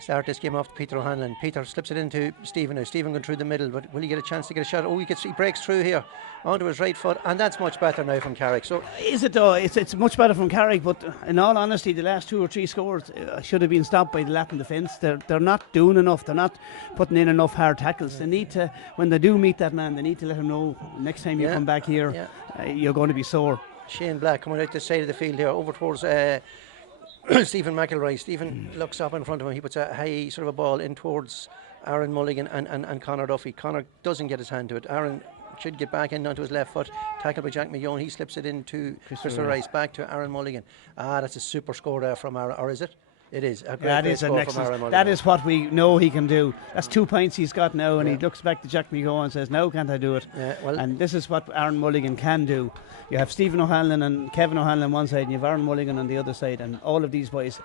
start this game off to Peter O'Hanlon. Peter slips it into Stephen now. Stephen going through the middle, but will he get a chance to get a shot? He breaks through here onto his right foot, and that's much better now from Carrick. So is it though? It's much better from Carrick, but in all honesty, the last 2 or 3 scores should have been stopped by the Latton defence. They're not doing enough. They're not putting in enough hard tackles. They need to, when they do meet that man, they need to let him know next time you come back here, you're going to be sore. Shane Black coming out the side of the field here over towards Stephen McElroy. Stephen looks up in front of him. He puts a high sort of a ball in towards Aaron Mulligan and Conor Duffy. Conor doesn't get his hand to it. Aaron should get back in onto his left foot. Tackled by Jack McGeown. He slips it into Christopher Rice. Back to Aaron Mulligan. That's a super score there from Aaron. Or is it? It is. That is an excellent. That is what we know he can do. That's 2 points he's got now, and he looks back to Jack McGeown and says, "No, can't I do it?" And this is what Aaron Mulligan can do. You have Stephen O'Hanlon and Kevin O'Hanlon on one side, and you have Aaron Mulligan on the other side, and all of these boys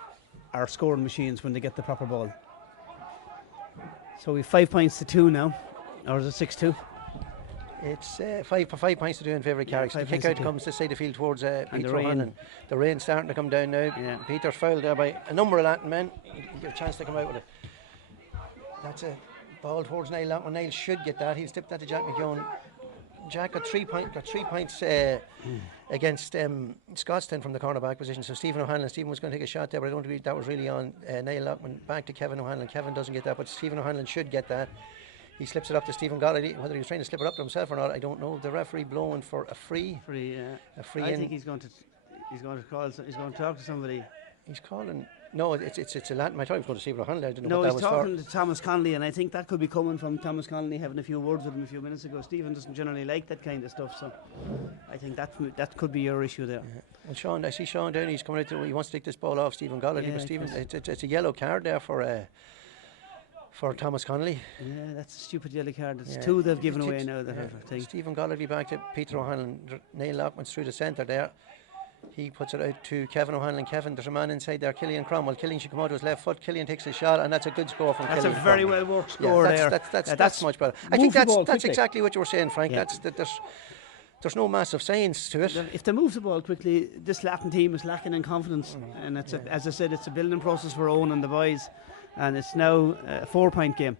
are scoring machines when they get the proper ball. So we've 5 points to 2 now, or is it 6-2? It's 5 points to 2 in favour of Carrick. So the kick out comes to side the field towards Peter O'Hanlon. The rain's starting to come down now. Yeah. Peter's fouled there by a number of Latton men. He'll get a chance to come out with it. That's a ball towards Niall Latton. Niall should get that. He'll tip that to Jack McGeown. Jack got 3 points against Scottstown from the cornerback position. So Stephen was going to take a shot there, but I don't believe that was really on Niall Latton. Back to Kevin O'Hanlon. Kevin doesn't get that, but Stephen O'Hanlon should get that. He slips it up to Stephen Golladay. Whether he was trying to slip it up to himself or not, I don't know. The referee blowing for a free. A free. I think he's going to talk to somebody. He's calling. No, it's a Latton. I thought he was going to Stephen O'Hanlon. I didn't know what that was for. No, he's talking to Thomas Connolly, and I think that could be coming from Thomas Connolly having a few words with him a few minutes ago. Stephen doesn't generally like that kind of stuff, so I think that could be your issue there. Yeah. Well, I see Sean Downey. He's coming out. He wants to take this ball off Stephen Golladay, but Stephen, it's a yellow card there for Thomas Connolly. Yeah, that's a stupid yellow card. It's 2 they've given away now. I think. Stephen Golladay back to Peter O'Hanlon. Niall Latton through the centre there. He puts it out to Kevin O'Hanlon. Kevin, there's a man inside there, Killian Cromwell. Killian should come out to his left foot. Killian takes a shot, and that's a good score from Killian. That's a very well worked score there. That's much better. I think that's exactly what you were saying, Frank. Yeah. There's no massive science to it. If they move the ball quickly, this Latton team is lacking in confidence, and it's as I said, it's a building process for Owen and the boys. and it's now a 4-point game.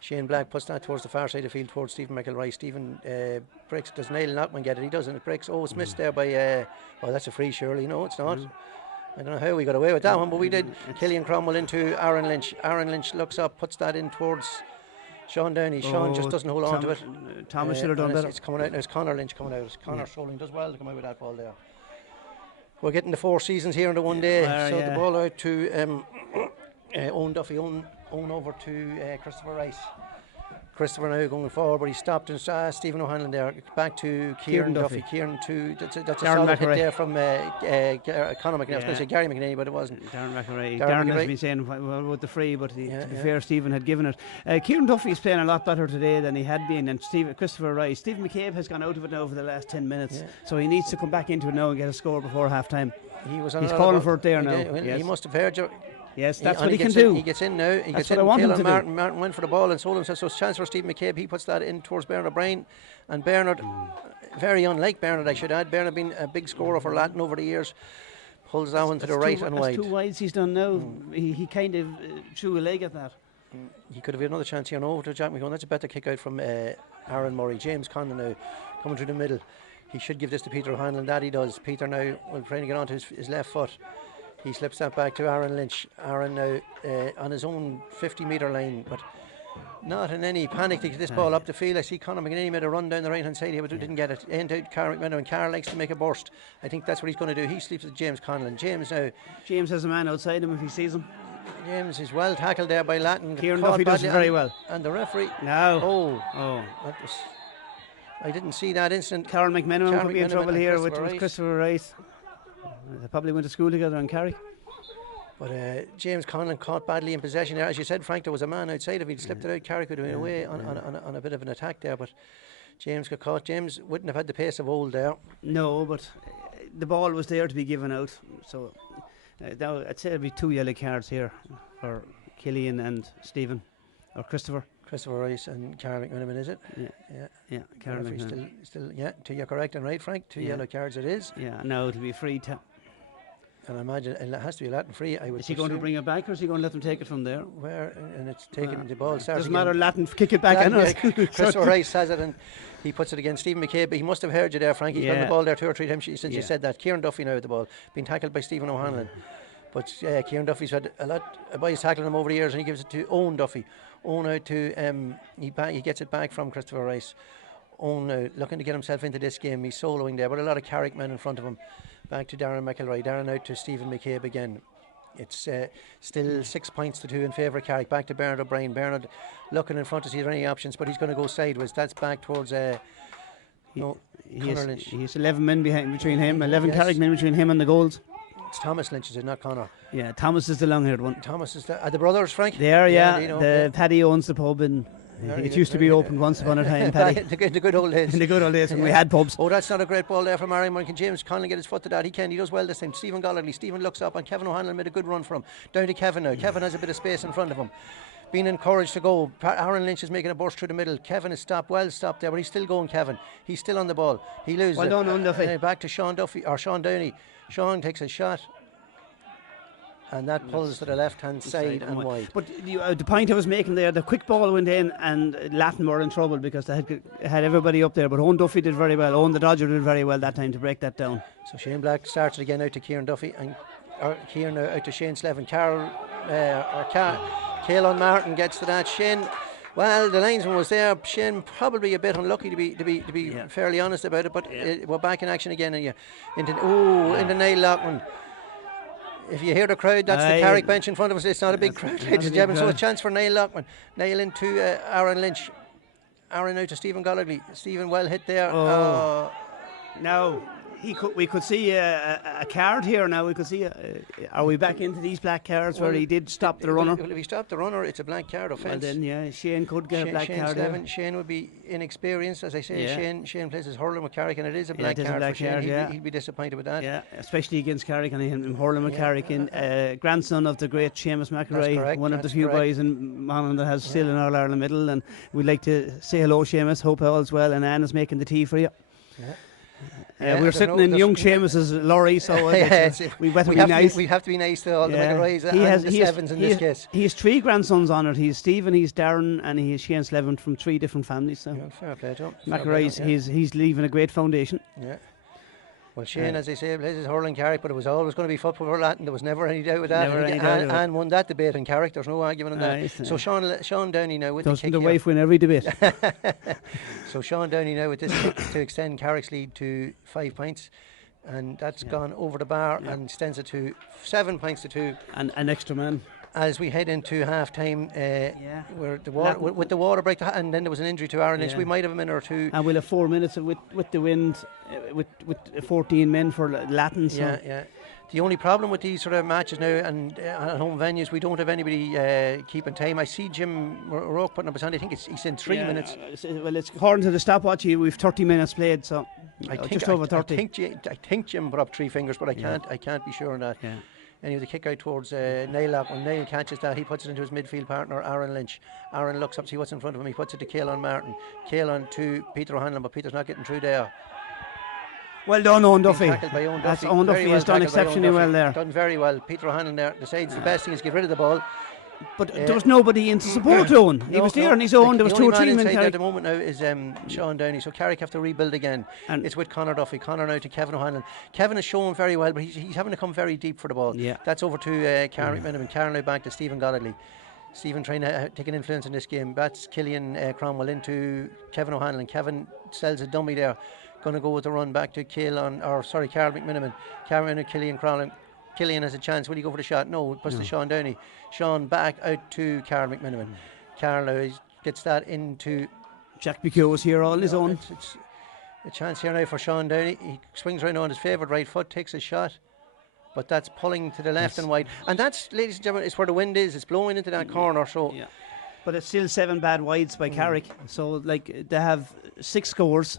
Shane Black puts that towards the far side of the field towards Stephen McElroy. Stephen breaks. Does Niall Lockman get it? He doesn't. It breaks. Oh, it's missed there by. Oh, that's a free, surely. No, it's not. I don't know how we got away with that one, but we did. Killian Cromwell into Aaron Lynch. Aaron Lynch looks up, puts that in towards Sean Downey. Sean just doesn't hold on to it. Thomas should have done better. It's coming out now. It's Conor Lynch coming out. Conor Strolling does well to come out with that ball there. We're getting the 4 seasons here in the one day. The ball out to Owen Duffy. Owen over to Christopher Rice. Christopher now going forward, but he stopped and Stephen O'Hanlon there. Back to Kieran Duffy. Kieran to that's a solid hit there from Conor McNeil. I was going to say Gary McNeil, but it wasn't. Darren McRae. Darren has been saying well with the free, but to be fair, Stephen had given it. Kieran Duffy is playing a lot better today than he had been, and Christopher Rice. Stephen McCabe has gone out of it now over the last 10 minutes, so he needs to come back into it now and get a score before half time. He's calling for it there now. He must have heard you. Yes, that's what he can do. He gets in now. He gets in. Martin went for the ball and sold himself. So it's a chance for Stephen McCabe. He puts that in towards Bernard O'Brien. And Bernard, very unlike Bernard, I should add. Bernard been a big scorer for Latton over the years. Pulls that one to the right and wide. 2 wides he's done now. He kind of threw a leg at that. He could have had another chance here. Over to Jack McGowan. That's a better kick out from Aaron Murray. James Conlon now coming through the middle. He should give this to Peter O'Hanlon. That he does. Peter now trying to get onto his left foot. He slips that back to Aaron Lynch. Aaron now on his own 50-metre line, but not in any panic to get this ball up the field. I see Conor McNeil made a run down the right-hand side here, but didn't get it. Into Carrickmacross, and Carr likes to make a burst. I think that's what he's going to do. He sleeps with James Conlon. James has a man outside him if he sees him. James is well tackled there by Latton. Kieran Duffy does it very well. And the referee. No. That was. I didn't see that instant. Carol McMenamin could be in trouble here with Christopher Rice. They probably went to school together in Carrick. But James Conlon caught badly in possession there. As you said, Frank, there was a man outside. If he'd slipped it out, Carrick would have been away on a bit of an attack there. But James got caught. James wouldn't have had the pace of old there. No, but the ball was there to be given out. So I'd say there'd be 2 yellow cards here for Killian and Stephen, or Christopher. Christopher Rice and Carrick McMenamin, is it? Yeah. Carrick McMenamin. Still, you're correct and right, Frank. 2 yellow cards it is. Yeah, no, it'll be free. And I imagine it has to be a Latton free. Is he going to bring it back, or is he going to let them take it from there? Where and it's taken the ball starts. Doesn't matter. Latton kick it back. Christopher Rice has it and he puts it against Stephen McCabe. But he must have heard you there, Frank. He's got the ball there 2 or 3 times since you said that. Kieran Duffy now with the ball, being tackled by Stephen O'Hanlon. But Kieran Duffy's had a lot of boys tackling him over the years, and he gives it to Owen Duffy. Owen out to he gets it back from Christopher Rice. Owen now looking to get himself into this game. He's soloing there, but a lot of Carrick men in front of him. Back to Darren McElroy. Darren out to Stephen McCabe again. It's still 6 points to 2 in favour of Carrick. Back to Bernard O'Brien. Bernard looking in front to see if there are any options, but he's going to go sideways. That's back towards he has 11 men between him, 11 Carrick men between him and the goals. It's Thomas Lynch, is it, not Conor? Yeah, Thomas is the long-haired one. Thomas is are the brothers, Frank? They are, Paddy owns the pub and it used to be open once upon a time, Paddy. In the good old days. In the good old days when we had pubs. Oh, that's not a great ball there from Aaron. Can James Conlon get his foot to that? He can. He does well this time. Stephen Gollagley. Stephen looks up and Kevin O'Hanlon made a good run for him. Down to Kevin now. Kevin has a bit of space in front of him. Being encouraged to go. Aaron Lynch is making a burst through the middle. Kevin is well stopped there, but he's still going, Kevin. He's still on the ball. He loses well done, Duffy. Back to Sean Duffy, or Sean Downey. Sean takes a shot. And that pulls to the left-hand side and wide. But the point I was making there, the quick ball went in and Latton were in trouble because they had everybody up there. But Owen Duffy did very well. Owen the Dodger did very well that time to break that down. So Shane Black starts it again out to Kieran Duffy. And Kieran out to Shane Slevin. Caelan Martin gets to that. Shane, well, the linesman was there. Shane probably a bit unlucky to be fairly honest about it. But we're back in action again. Into Niall Lockman. If you hear the crowd, that's the Carrick bench in front of us. It's not a big crowd, ladies and gentlemen. So a chance for Niall Lockman. Niall into Aaron Lynch. Aaron out to Stephen Gollagley. Stephen well hit there. Now, we could see a card here now. We could see. Are we back into these black cards where he did stop the runner? Well, if he stopped the runner, it's a black card offence. Well, then, Shane could get a black card. Shane would be inexperienced, as I say. Shane plays his hurling with Carrick, and it is a black card for Shane. He'd be disappointed with that. Yeah, especially against Carrick and him hurling with Carrick. Grandson of the great Seamus McRae, one of the few boys in Monaghan that has still in All Ireland medal. And we'd like to say hello, Seamus. Hope all's well, and Anne is making the tea for you. Yeah. We're sitting in young Seamus's lorry, so we have to be nice. We have to be nice to all the McRaes and the Sevens in this case. He has 3 grandsons on it. He's Stephen, he's Darren, and he's Shane Slevin from 3 different families. So fair play to him. McRaes, he's leaving a great foundation. Yeah. Well, Shane, as I say, plays his hurling Carrick, but it was always going to be football for Latton. There was never any doubt with that. And won that debate in Carrick. There's no argument on that. So Sean Downey now with the kick. Doesn't the wife win every debate? So Sean Downey now with this kick to extend Carrick's lead to 5 points. And that's gone over the bar and extends it to 7 points to 2. And an extra man. As we head into half time, where the water, with the water break, and then there was an injury to Aaron Lynch, we might have a minute or two. And we'll have 4 minutes with the wind, with 14 men for Latton. So. Yeah. The only problem with these sort of matches now and at home venues, we don't have anybody keeping time. I see Jim Rourke putting up his hand. I think he's in 3 minutes. Well, it's according to the stopwatch, we've 30 minutes played, so just over 30. I think Jim put up 3 fingers, but I can't be sure on that. Yeah. Anyway, the kick out towards Niall. When Niall catches that, he puts it into his midfield partner, Aaron Lynch. Aaron looks up to see what's in front of him. He puts it to Caelan Martin. Caelan to Peter O'Hanlon, but Peter's not getting through there. Well done, Owen Duffy. That's Owen Duffy has done exceptionally well there. Done very well. Peter O'Hanlon there decides the best thing is get rid of the ball. But there was nobody in to support Owen. He was there on his own. There was 2 or 3 men. At the moment now is Sean Downey. So Carrick have to rebuild again. And it's with Conor Duffy. Conor now to Kevin O'Hanlon. Kevin is showing very well, but he's having to come very deep for the ball. Yeah. That's over to Carrickmacross. Carrick now back to Stephen Goddardly. Stephen trying to take an influence in this game. That's Killian Cromwell into Kevin O'Hanlon. Kevin sells a dummy there. Going to go with the run back to Carrick McMiniman. Carrick and Killian Cromwell. Killian has a chance. Will he go for the shot? No, it puts to Sean Downey. Sean back out to Carrick McMiniman. Carrick gets that into... Jack McHugh was here on his own. It's a chance here now for Sean Downey. He swings right on his favourite right foot, takes a shot. But that's pulling to the left and wide. And that's, ladies and gentlemen, it's where the wind is. It's blowing into that corner. So. Yeah. But it's still 7 bad wides by Carrick. So, like, they have 6 scores.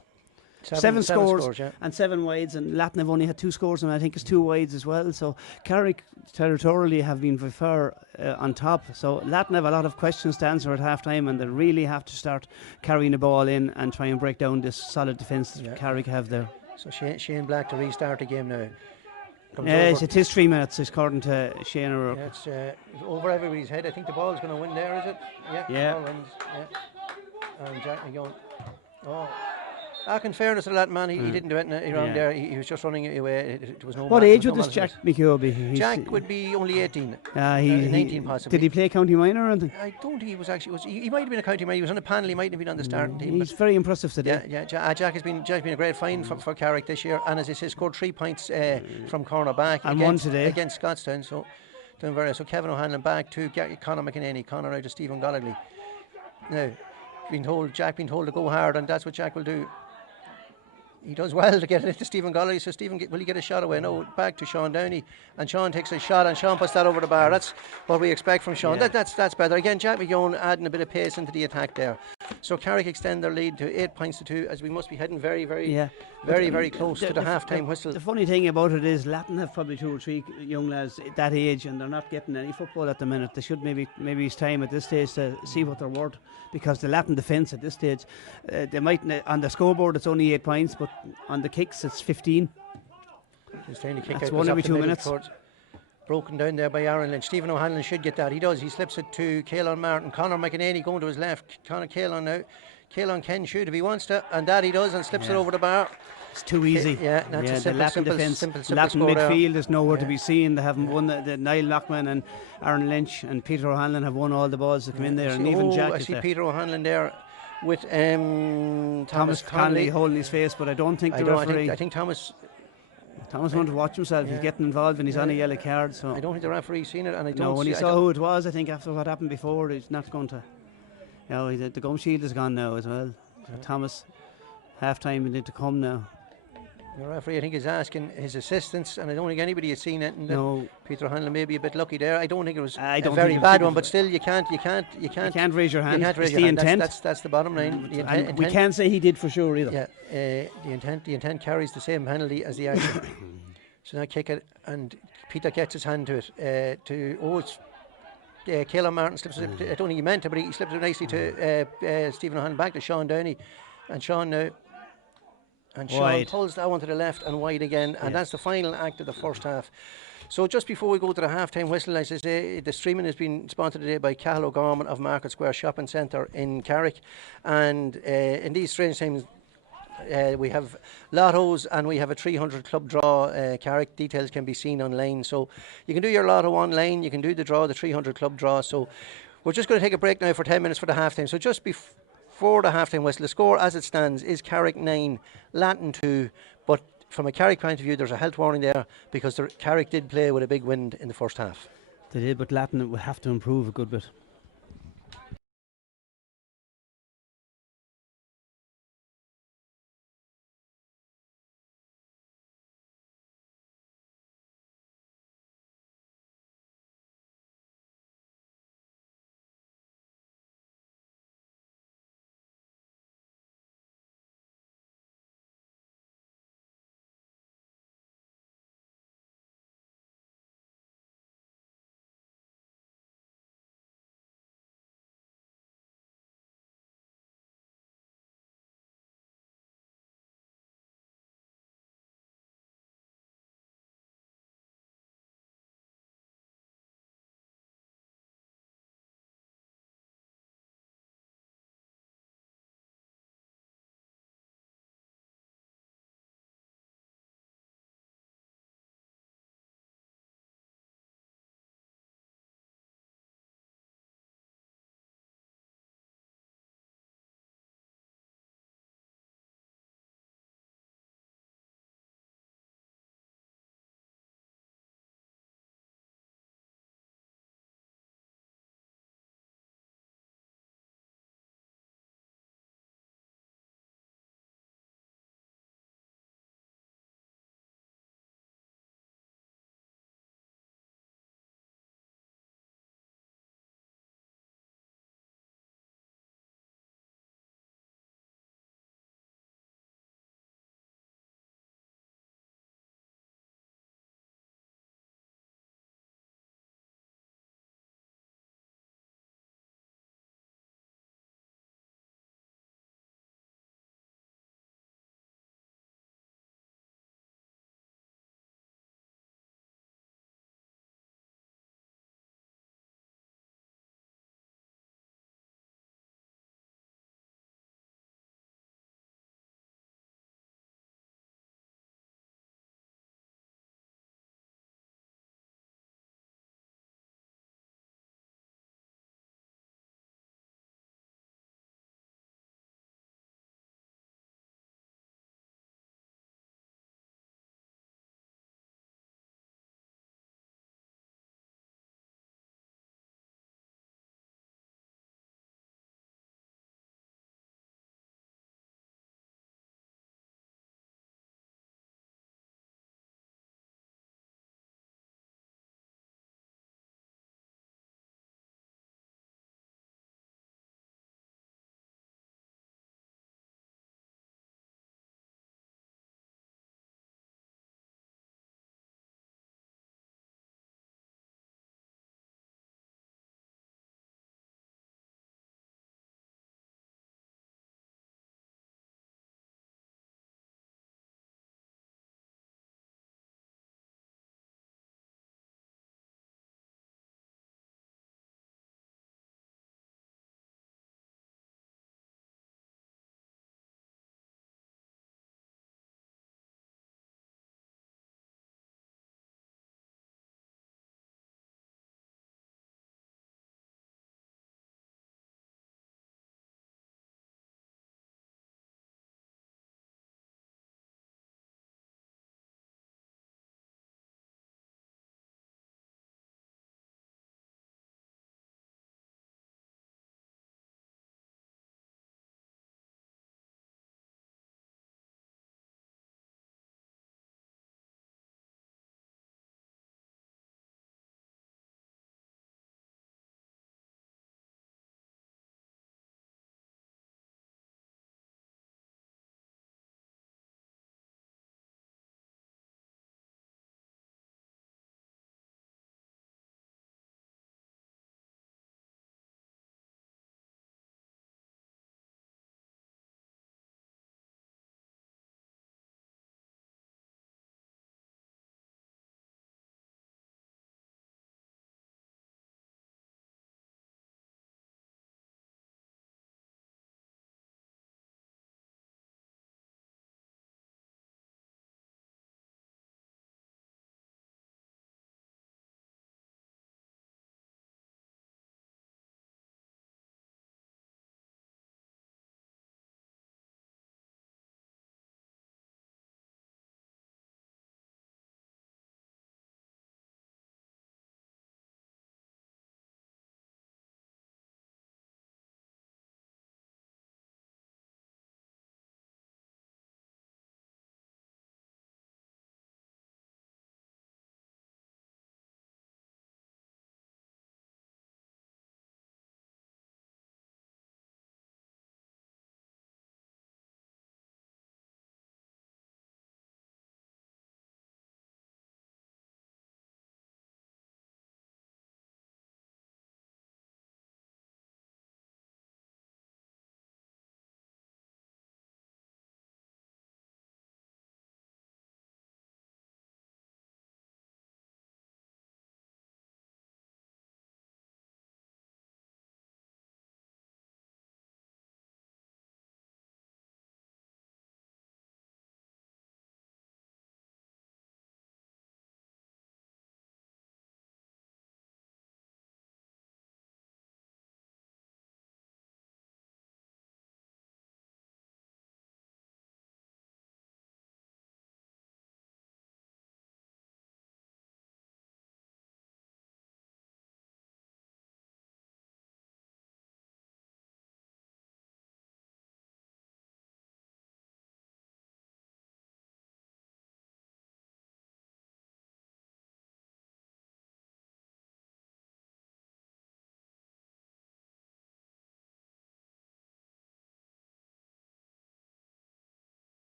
7 scores and 7 wides, and Latton have only had 2 scores, and I think it's 2 wides as well. So Carrick territorially have been by far on top. So Latton have a lot of questions to answer at half time, and they really have to start carrying the ball in and try and break down this solid defence that Carrick have there. So Shane Black to restart the game now. It is 3 minutes according to Shane O'Rourke. It's over everybody's head. I think the ball's going to win there, is it? Yeah. The ball wins. Yeah. And Jack McGowan. In fairness to that man, he didn't do anything wrong there. He was just running away. It was no. What age would this Jack McHugh be? Jack would be only 18. 19 possibly. Did he play county minor or anything? I don't think he was actually. He might have been a county minor. He was on a panel. He might have been on the starting team. He's very impressive today. Jack has been a great find for Carrick this year, and as I say, scored 3 points from corner back and one today against Scottstown. So doing very well. So Kevin O'Hanlon back to Conor McInerney. Conor out to Stephen Goddardly. Now, Jack been told to go hard, and that's what Jack will do. He does well to get it to Stephen Goddardly. So Stephen, will he get a shot away? No, back to Sean Downey, and Sean takes a shot, and Sean puts that over the bar. That's what we expect from Sean. That's better. Again, Jack McGowan adding a bit of pace into the attack there. So Carrick extend their lead to 8 points to 2, as we must be heading very close to the half-time whistle. The funny thing about it is Latton have probably 2 or 3 young lads at that age, and they're not getting any football at the minute. They should maybe it's time at this stage to see what they're worth, because the Latton defence at this stage, they might on the scoreboard it's only 8 points, but on the kicks it's 15. That's 1 every 2 minutes. Broken down there by Aaron Lynch. Stephen O'Hanlon should get that. He does. He slips it to Caelan Martin. Conor McInerney going to his left. Caelan now. Caelan can shoot if he wants to, and that he does, and slips it over the bar. It's too easy. That's the Latton defence. Latton midfield is nowhere to be seen. They haven't won. The Niall Lockman and Aaron Lynch and Peter O'Hanlon have won all the balls that come in there, and even Jack. I see Peter O'Hanlon there with Thomas Connolly holding his face, but I don't think the referee. I think Thomas wanted to watch himself. He's getting involved and he's on a yellow card. So I don't think the referee seen it, and I don't. No, when he saw who it was, I think after what happened before, he's not going to. The gum shield is gone now as well. So Thomas, half time, he need to come now. The referee, I think, is asking his assistants, and I don't think anybody has seen it. And no. Peter O'Hanlon may be a bit lucky there. I don't think it was a very bad one, but still, you can't raise your hand. You can't raise your hand. Intent. That's the bottom line. And we can't say he did for sure either. Yeah, the intent carries the same penalty as the action. So now kick it, and Peter gets his hand to it. Caelan Martin slips it. I don't think he meant it, but he slips it nicely to Stephen O'Hanlon, back to Sean Downey, and Sean now. And Sean Wide. pulls that one to the left and wide again, and that's the final act of the first half. So just before we go to the half-time whistle, as I say, the streaming has been sponsored today by Cahill O'Gorman of Market Square Shopping Centre in Carrick. And in these strange times, we have lottos and we have a 300 club draw. Carrick details can be seen online, so you can do your lotto online, you can do the draw, the 300 club draw. So we're just going to take a break now for 10 minutes for the half time. So just before the half time whistle, the score as it stands is Carrick 9, Latton 2. But from a Carrick point of view, there's a health warning there because Carrick did play with a big wind in the first half. They did, but Latton will have to improve a good bit.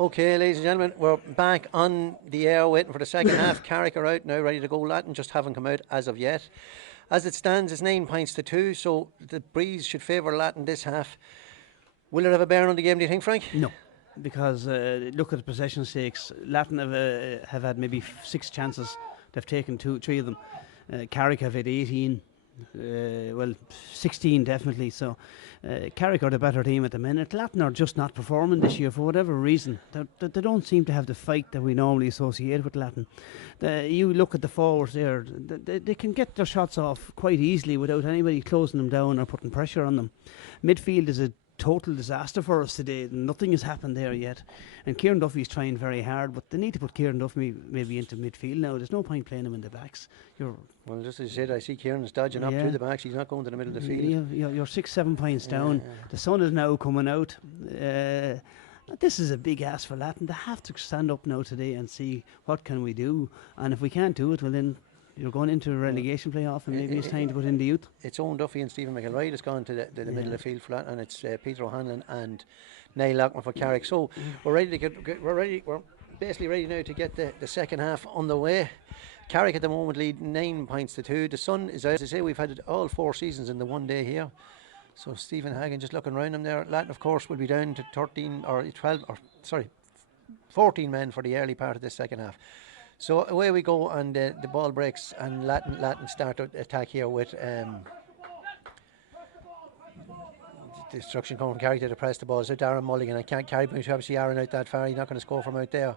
Okay, ladies and gentlemen, we're back on the air waiting for the second half. Carrick are out now, ready to go. Latton just haven't come out as of yet. As it stands, it's 9 points to 2, so the breeze should favour Latton this half. Will it have a bearing on the game, do you think, Frank? No, because look at the possession stakes. Latton have had maybe 6 chances. They've taken 3 of them. Carrick have had 18. 16 definitely. So Carrick are the better team at the minute. Latton are just not performing this year for whatever reason. They don't seem to have the fight that we normally associate with Latton. You look at the forwards there, they can get their shots off quite easily without anybody closing them down or putting pressure on them. Midfield is a total disaster for us today. Nothing has happened there yet, and Kieran Duffy's trying very hard, but they need to put Kieran Duffy maybe into midfield now. There's no point playing him in the backs. Well, just as you said, I see Kieran's dodging up to the backs. He's not going to the middle of the field. You're 6-7 points down. The sun is now coming out. This is a big ask for Latton. They have to stand up now today and see what can we do, and if we can't do it, well then you're going into a relegation playoff, and maybe it's time to put in the youth. It's Owen Duffy and Stephen McElroy that's gone to the middle of the field for that, and it's Peter O'Hanlon and Niall Lockman for Carrick. So we're ready to we're basically ready now to get the second half on the way. Carrick at the moment lead 9 points to 2. The sun is out. As I say, we've had it all 4 seasons in the one day here. So Stephen Hagan just looking around him there. Latton, of course, will be down to 14 men for the early part of this second half. So away we go, and the ball breaks, and Latton start to attack here with destruction coming from Carrick to press the ball. So Darren Mulligan, I can't carry obviously Aaron out that far. He's not going to score from out there,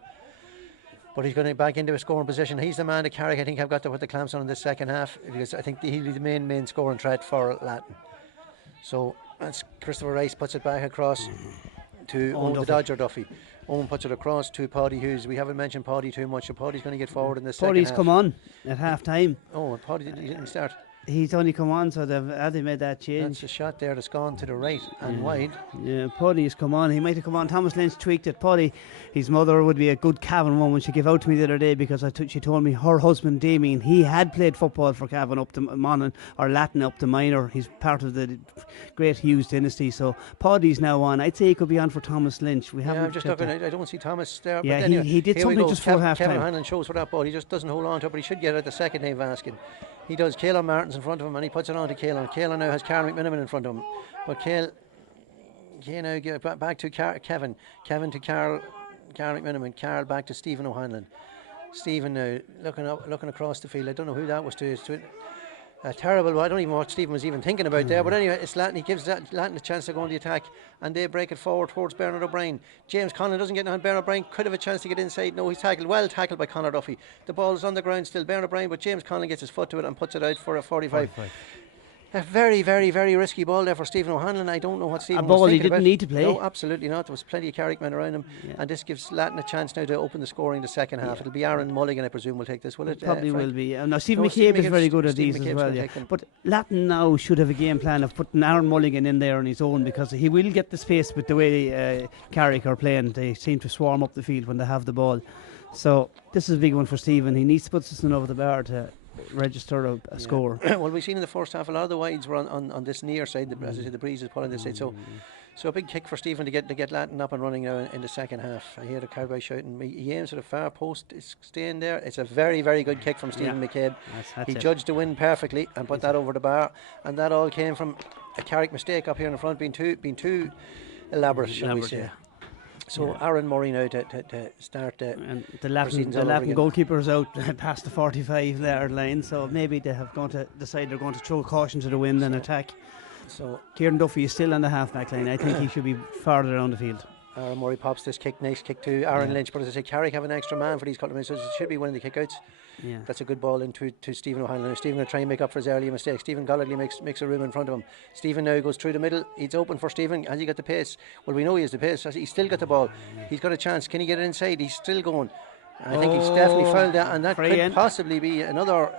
but he's going to back into a scoring position. He's the man that Carrick, I think, have got to put the clamps on in the second half, because I think he'll be the main scoring threat for Latton. So that's Christopher Rice puts it back across to Owen the Dodger Duffy. Owen puts it across to Paddy Hughes. We haven't mentioned Paddy too much, so Paddy's going to get forward in the second half. Paddy's come on at half time. Oh, Paddy didn't start. He's only come on, so they made that change. That's a shot there that's gone to the right and wide. Yeah, Paddy's come on. He might have come on. Thomas Lynch tweaked it. Paddy, his mother would be a good Cavan woman. She gave out to me the other day because she told me her husband Damien, he had played football for Cavan up to Monaghan, or Latton up to minor. He's part of the great Hughes dynasty. So Paddy's now on. I'd say he could be on for Thomas Lynch. I'm just looking. I don't see Thomas there. Yeah, but anyway, he did something just for half time. Kevin Hanlon shows for that ball. He just doesn't hold on to it, but he should get out the second name Vaskin. He does. Caelan Martin's in front of him, and he puts it on to Caelan. Caelan now has Carl McMiniman in front of him, but Caelan now get back to Kevin to Carl McMiniman. Carl back to Stephen O'Hanlon. Stephen now looking across the field. I don't know who that was to. Terrible. I don't even know what Stephen was even thinking about there. But anyway, it's Latton. He gives Latton a chance to go on the attack, and they break it forward towards Bernard O'Brien. James Conlon doesn't get on. Bernard O'Brien could have a chance to get inside. No, he's well tackled by Conor Duffy. The ball is on the ground still. Bernard O'Brien, but James Conlon gets his foot to it and puts it out for a 45. A very, very, very risky ball there for Stephen O'Hanlon. I don't know what Stephen was thinking about. A ball he didn't need to play. No, absolutely not. There was plenty of Carrick men around him, and this gives Latton a chance now to open the scoring the second half. It'll be Aaron Mulligan, I presume, will take this, will it? Probably will be. Now, Stephen McCabe is very good at these as well. Yeah. But Latton now should have a game plan of putting Aaron Mulligan in there on his own, because he will get the space with the way Carrick are playing. They seem to swarm up the field when they have the ball. So this is a big one for Stephen. He needs to put something over the bar to register a score. Well, we've seen in the first half a lot of the wides were on this near side. As I said, the breeze is pulling this side. So a big kick for Stephen to get Latton up and running now in the second half. I hear the cowboy shouting. He aims at the far post. It's staying there. It's a very, very good kick from Stephen McCabe. He judged the win perfectly and put that over the bar. And that all came from a Carrick mistake up here in the front, being too elaborate, shall we say. So Aaron Murray now to start and the Latton goalkeeper's out past the 45-yard line, so maybe they have going to decide they're going to throw caution to the wind and attack. So Kieran Duffy is still on the half-back line. I think he should be farther down the field. Aaron Murray pops this nice kick to Aaron Lynch, but as I say, Carrick have an extra man for these couple of minutes, so it should be winning the kick-outs. Yeah. That's a good ball into Stephen O'Hanlon. Stephen will try and make up for his earlier mistake. Stephen Golladay makes a room in front of him. Stephen now goes through the middle. It's open for Stephen. Has he got the pace? Well, we know he has the pace. He's still got the ball. He's got a chance. Can he get it inside? He's still going. I think he's definitely fouled that, and that could possibly be another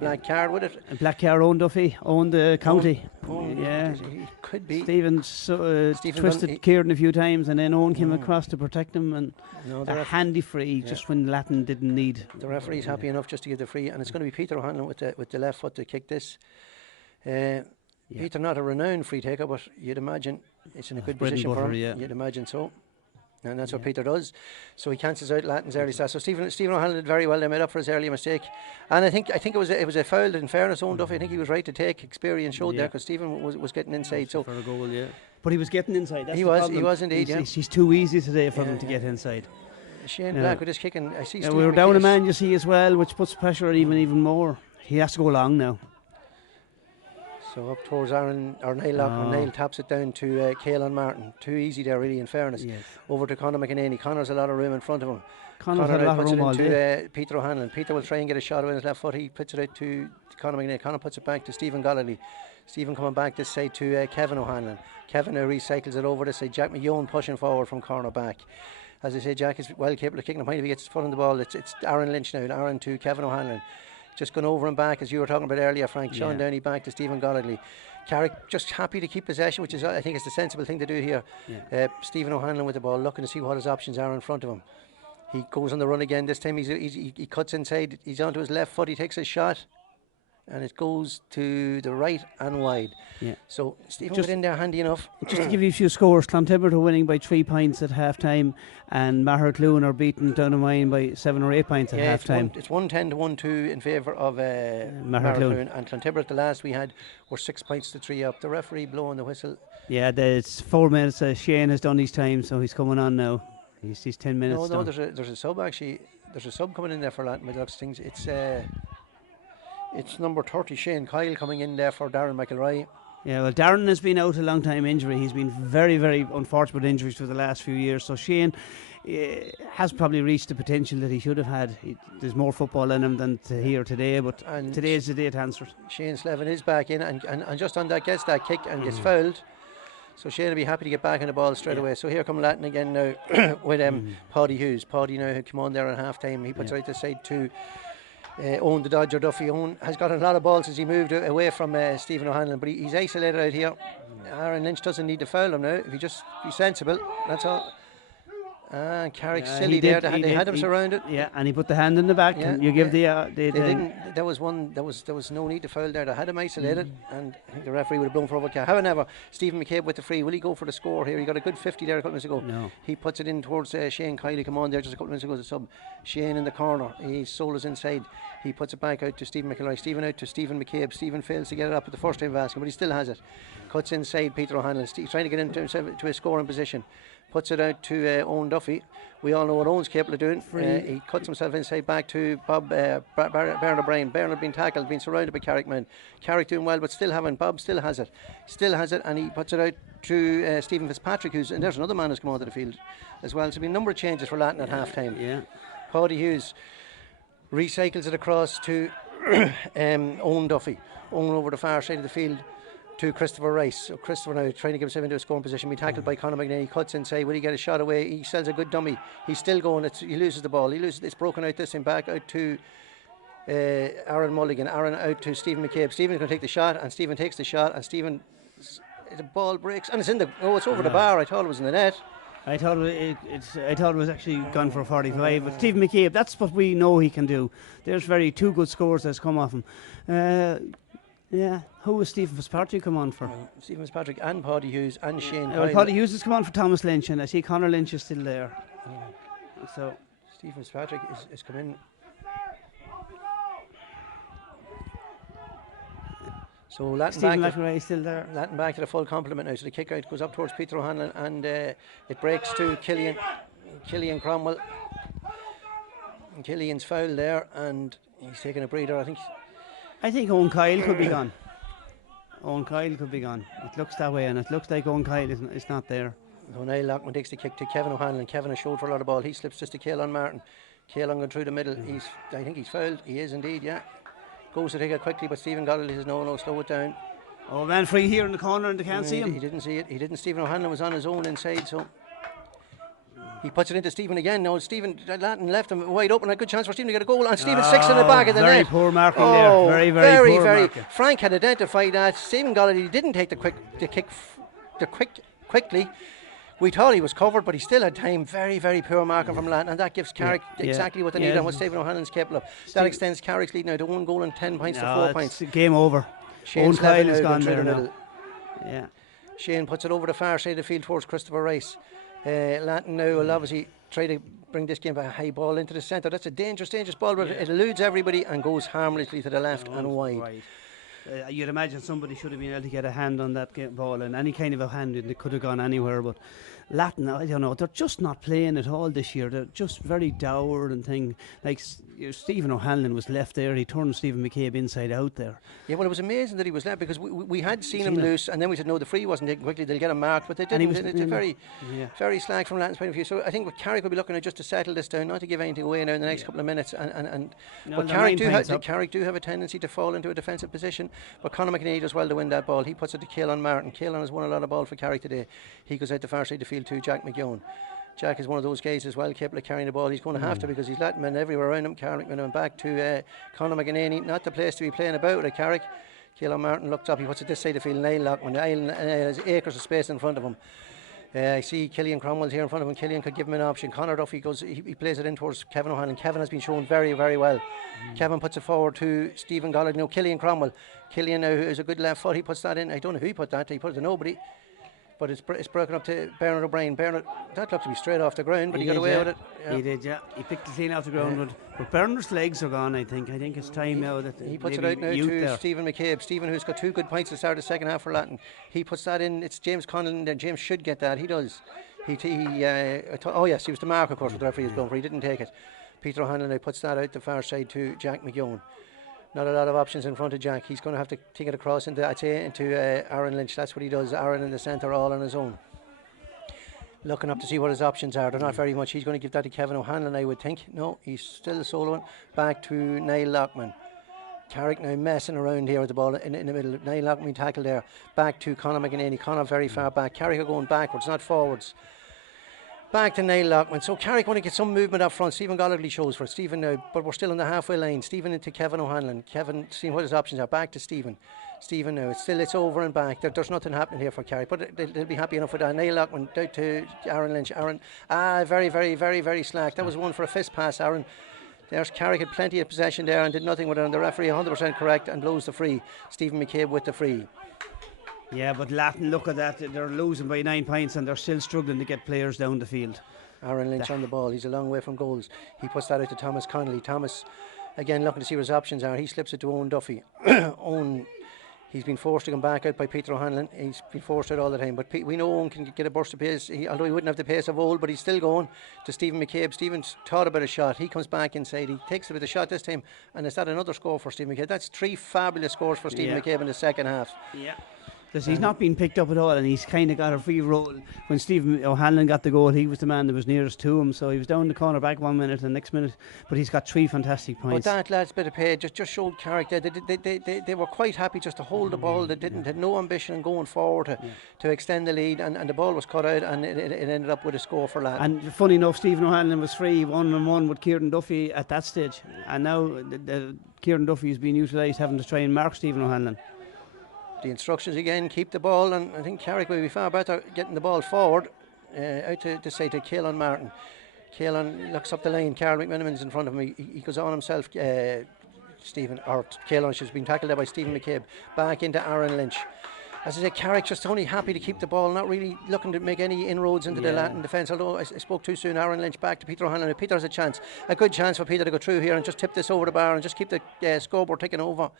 black card with it. A black card, Owen Duffy, Owen the county. He could be. Stephen twisted Kieran a few times, and then Owen came across to protect him, and a handy free just when Latton didn't need. The referee's happy enough just to give the free, and it's going to be Peter O'Hanlon with the left foot to kick this. Peter, not a renowned free taker, but you'd imagine it's in a good position for him. You'd imagine so. And that's what Peter does. So he cancels out Latton's early start. So Stephen O'Hanlon did very well. They made up for his earlier mistake. And I think it was a foul that, in fairness, Owen Duffy, I think he was right to take. Experience showed there, because Stephen was getting inside. So for a goal, but he was getting inside. That's he the was. problem. He was indeed. He's too easy today for him to get inside. Shane Black with his kicking. I see. We were down a man, you see, as well, which puts pressure on even more. He has to go long now. So up towards Aaron or Niall Latton. Niall taps it down to Caelan Martin. Too easy there, really, in fairness. Over to Conor McEnany. Conor's a lot of room in front of him. Conor puts it into Peter O'Hanlon. Peter will try and get a shot with his left foot. He puts it out to Conor McEnany. Conor puts it back to Stephen Gollally. Stephen coming back this side to Kevin O'Hanlon. Kevin recycles it over this side. Jack McEwen pushing forward from corner back. As I say, Jack is well capable of kicking a point if he gets his foot on the ball. It's Aaron Lynch now. Aaron to Kevin O'Hanlon. Just going over and back, as you were talking about earlier, Frank. Sean Downey back to Stephen Gollally. Carrick just happy to keep possession, which is, I think, is the sensible thing to do here. Stephen O'Hanlon with the ball, looking to see what his options are in front of him. He goes on the run again. This time he cuts inside. He's onto his left foot. He takes a shot, and it goes to the right and wide. So Stephen got in there handy enough. Just to give you a few scores, Clontibbert are winning by 3 points at half time, and Mahercloon are beaten Downamine by 7 or 8 points at half time. It's 110 to 1-2 in favour of Mahercloon, and Clontibbert, the last we had, were 6 points to 3 up. The referee blowing the whistle. It's 4 minutes. Shane has done his time, so he's coming on now. He's 10 minutes. No, there's a sub actually. There's a sub coming in there for Latton by the looks of things. It's number 30, Shane Kyle, coming in there for Darren McElroy. Well, Darren has been out a long time injury. He's been very, very unfortunate with injuries for the last few years. So Shane has probably reached the potential that he should have had. There's more football in him than here today, but today is the day to answer it. Shane Slevin is back in, and just on that gets that kick and gets fouled. So Shane will be happy to get back on the ball straight away. So here come Latton again now with Paddy Hughes. Paddy now, who came on there at half time. He puts it right this side to Owen the Dodger Duffy. Owen has got a lot of balls as he moved away from Stephen O'Hanlon, but he's isolated out here. Aaron Lynch doesn't need to foul him now. If he just be sensible, that's all. Carrick silly there. They had him surrounded. And he put the hand in the back. And you give they didn't. There was no need to foul there. They had him isolated, and I think the referee would have blown for overkill. However, Stephen McCabe with the free. Will he go for the score here? He got a good 50 there a couple minutes ago. No. He puts it in towards Shane Kiley. Come on there just a couple minutes ago. The sub. Shane in the corner. His soul is inside. He puts it back out to Stephen McElroy. Stephen out to Stephen McCabe. Stephen fails to get it up at the first time basket, but he still has it. Cuts inside Peter O'Hanlon. He's trying to get into himself to a scoring position. Puts it out to Owen Duffy. We all know what Owen's capable of doing. He cuts himself inside back to Bob Bernard O'Brien. Bernard being tackled, being surrounded by Carrick men. Carrick doing well, but still having. Bob still has it. And he puts it out to Stephen Fitzpatrick, and there's another man who's come onto the field as well. So there's been a number of changes for Latton at half time. Paddy Hughes recycles it across to Owen Duffy. Owen over the far side of the field to Christopher Rice. So Christopher now trying to get himself into a scoring position. Be tackled by Conor McEnany. He cuts inside. Will he get a shot away? He sells a good dummy. He's still going. He loses the ball. It's broken out this time. Back out to Aaron Mulligan. Aaron out to Stephen McCabe. Stephen's going to take the shot, and Stephen takes the shot, and the ball breaks, and it's it's over the bar. I thought it was in the net. I thought it was actually gone for a 45. But Stephen McCabe, that's what we know he can do. There's two good scores that's come off him. Who was Stephen Fitzpatrick come on for? Stephen Fitzpatrick and Paddy Hughes and Shane. Paddy Hughes has come on for Thomas Lynch, and I see Conor Lynch is still there. So Stephen Fitzpatrick is come in. So Latton back is still there. Latton back to the full complement now. So the kick out goes up towards Peter O'Hanlon, and it breaks to Killian Cromwell. And Killian's foul there, and he's taking a breather. I think Owen Kyle could be gone. It looks that way, and it looks like Owen Kyle is not there. Niall Latton takes the kick to Kevin O'Hanlon. Kevin has showed for a lot of ball. He slips just to Caelan Martin. Caelan going through the middle. I think he's fouled. He is indeed, Goes to take it quickly, but Stephen Goddard says no, slow it down. Oh, man free here in the corner, and they can't see him. He didn't see it. Stephen O'Hanlon was on his own inside, so he puts it into Stephen again. Now Stephen Latton left him wide open. A good chance for Stephen to get a goal, and Stephen sticks in the back of the net. Very poor marking there. Very poor marking. Frank had identified that. Stephen Goddard didn't take the kick quickly. We thought he was covered, but he still had time. Very, very poor marking from Latton, and that gives Carrick exactly what they need and what Stephen O'Hanlon's capable of. That extends Carrick's lead now to 1 goal and 10 points to 4 points. Game over. Shane Kyle is gone there now. Shane puts it over the far side of the field towards Christopher Rice. Latton now will obviously try to bring this game back, a high ball into the centre. That's a dangerous ball, but it eludes everybody and goes harmlessly to the left and wide. You'd imagine somebody should have been able to get a hand on that ball, and any kind of a hand, and it could have gone anywhere. But Latton, I don't know, they're just not playing at all this year. They're just very dour and thing. Like Stephen O'Hanlon was left there. He turned Stephen McCabe inside out there. Yeah, well, it was amazing that he was left, because we had seen him loose, and then we said, no, the free wasn't taken quickly, they'll get him marked, but they didn't. It's a very slack from Latton's point of view. So I think what Carrick will be looking at just to settle this down, not to give anything away now in the next couple of minutes. But Carrick do have a tendency to fall into a defensive position, but Conor McNeely does well to win that ball. He puts it to Caelan Martin. Caelan has won a lot of ball for Carrick today. He goes out the far side of the field to Jack McGeown. Jack is one of those guys as well, capable of carrying the ball. He's going to have to, because he's Latton men everywhere around him. Carrickman back to Conor McNeely. Not the place to be playing about at Carrick. Caelan Martin looks up. He puts it this side of the field. Niall Lockman. Niall has acres of space in front of him. I see Killian Cromwell's here in front of him. Killian could give him an option. Conor Duffy goes. He plays it in towards Kevin O'Hanlon. Kevin has been shown very, very well. Kevin puts it forward to Stephen Gollard. No, Killian Cromwell. Killian now is a good left foot. He puts that in. I don't know who he put that. He put it to nobody. But it's broken up to Bernard O'Brien. Bernard, that looked to be straight off the ground, but he got away with it. Yeah. He did, yeah. He picked it clean off the ground, but Bernard's legs are gone, I think. I think it's time now that he puts it out now to Stephen McCabe. Stephen, who's got 2 good points to start the second half for Latton. He puts that in. It's James Conlon, and James should get that. He does. Oh yes, he was the mark, of course, with the referee was blown for. He didn't take it. Peter O'Hanlon now puts that out the far side to Jack McGeown. Not a lot of options in front of Jack. He's going to have to take it across into Aaron Lynch. That's what he does. Aaron in the centre, all on his own. Looking up to see what his options are. They're not very much. He's going to give that to Kevin O'Hanlon, I would think. No, he's still soloing. Back to Niall Lockman. Carrick now messing around here with the ball in the middle. Niall Lockman tackled there. Back to Conor McNeely. Conor very far back. Carrick are going backwards, not forwards. Back to Niall Lockman. So Carrick want to get some movement up front. Stephen Gollardy shows for Stephen now, but we're still in the halfway line. Stephen into Kevin O'Hanlon. Kevin seeing what his options are. Back to Stephen. Stephen now. It's over and back. There's nothing happening here for Carrick, but they'll be happy enough with that. Niall Lockman down to Aaron Lynch. Aaron, very, very, very, very slack. That was one for a fist pass, Aaron. There's Carrick had plenty of possession there and did nothing with it, and the referee 100% correct and blows the free. Stephen McCabe with the free. Yeah, but Latton, look at that. They're losing by 9 points and they're still struggling to get players down the field. Aaron Lynch on the ball. He's a long way from goals. He puts that out to Thomas Connolly. Thomas, again, looking to see what his options are. He slips it to Owen Duffy. Owen, he's been forced to come back out by Peter O'Hanlon. He's been forced out all the time. But we know Owen can get a burst of pace. Although he wouldn't have the pace of old, but he's still going to Stephen McCabe. Stephen's thought about a shot. He comes back inside. He takes a bit of shot this time. And is that another score for Stephen McCabe? That's 3 fabulous scores for Stephen McCabe in the second half. Yeah. Because he's not been picked up at all, and he's kind of got a free roll. When Stephen O'Hanlon got the goal, he was the man that was nearest to him, so he was down the corner back 1 minute and the next minute, but he's got 3 fantastic points. But that lad's bit of pay just showed character. They were quite happy just to hold the ball. They had no ambition in going forward to extend the lead, and the ball was cut out, and it ended up with a score for Latton. And funny enough, Stephen O'Hanlon was free 1-on-1 with Kieran Duffy at that stage, and now Kieran Duffy is being utilised having to try and mark Stephen O'Hanlon. The instructions again, keep the ball, and I think Carrick will be far better getting the ball forward out to say to Caelan Martin. Caelan looks up the line. Carl McMenamin's in front of him. He goes on himself. Stephen, or Caelan, she's been tackled there by Stephen McCabe. Back into Aaron Lynch. As I say, Carrick just only happy to keep the ball, not really looking to make any inroads into the Latton defence. Although I spoke too soon, Aaron Lynch back to Peter O'Hanlon. Peter has a good chance for Peter to go through here and just tip this over the bar and just keep the scoreboard ticking over.